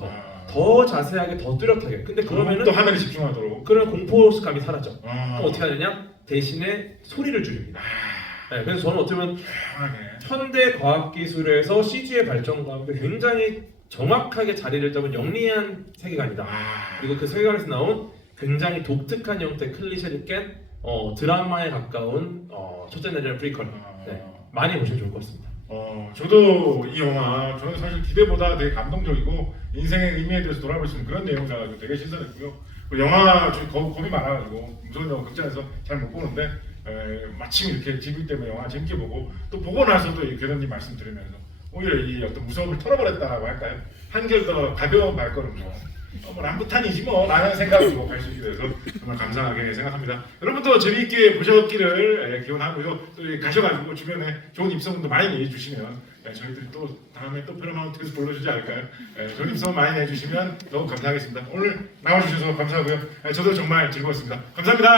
더 자세하게, 더 뚜렷하게. 근데 그러면은 또 화면에 집중하도록. 그러면 공포감이 사라져. 그럼 어떻게 하느냐? 대신에 소리를 줄입니다. 네, 그래서 저는 어떻게 보면 현대 과학기술에서 CG의 발전과 함께 굉장히 정확하게 자리를 잡은 영리한 세계관이다. 그리고 그 세계관에서 나온 굉장히 독특한 형태의 클리셰를 깬 드라마에 가까운 첫째 날이라는 프리퀄. 네, 많이 보시면 좋을 것 같습니다. 저도 이 영화 저는 사실 기대보다 되게 감동적이고 인생의 의미에 대해서 돌아볼 수 있는 그런 내용이라서 되게 신선했고요. 영화 겁이 많아가지고 무서운 영화 극장에서 잘 못 보는데 마침 이렇게 TV 때문에 영화 재밌게 보고 또 보고 나서도 이 교수님 말씀 들으면서 오히려 이 어떤 무서움을 털어버렸다고 할까요? 한결 더 가벼운 발걸음으로 뭐 람부탄이지 뭐 라는 생각으로 갈 수 있게 돼서 정말 감사하게 생각합니다. 여러분도 재미있게 보셨기를 기원하고요. 또 가셔가지고 주변에 좋은 입소문도 많이 내주시면 저희들이 또 다음에 또 페로마운트에서 불러주지 않을까요? 좋은 입소문 많이 내주시면 더욱 감사하겠습니다. 오늘 나와주셔서 감사하고요. 저도 정말 즐거웠습니다. 감사합니다.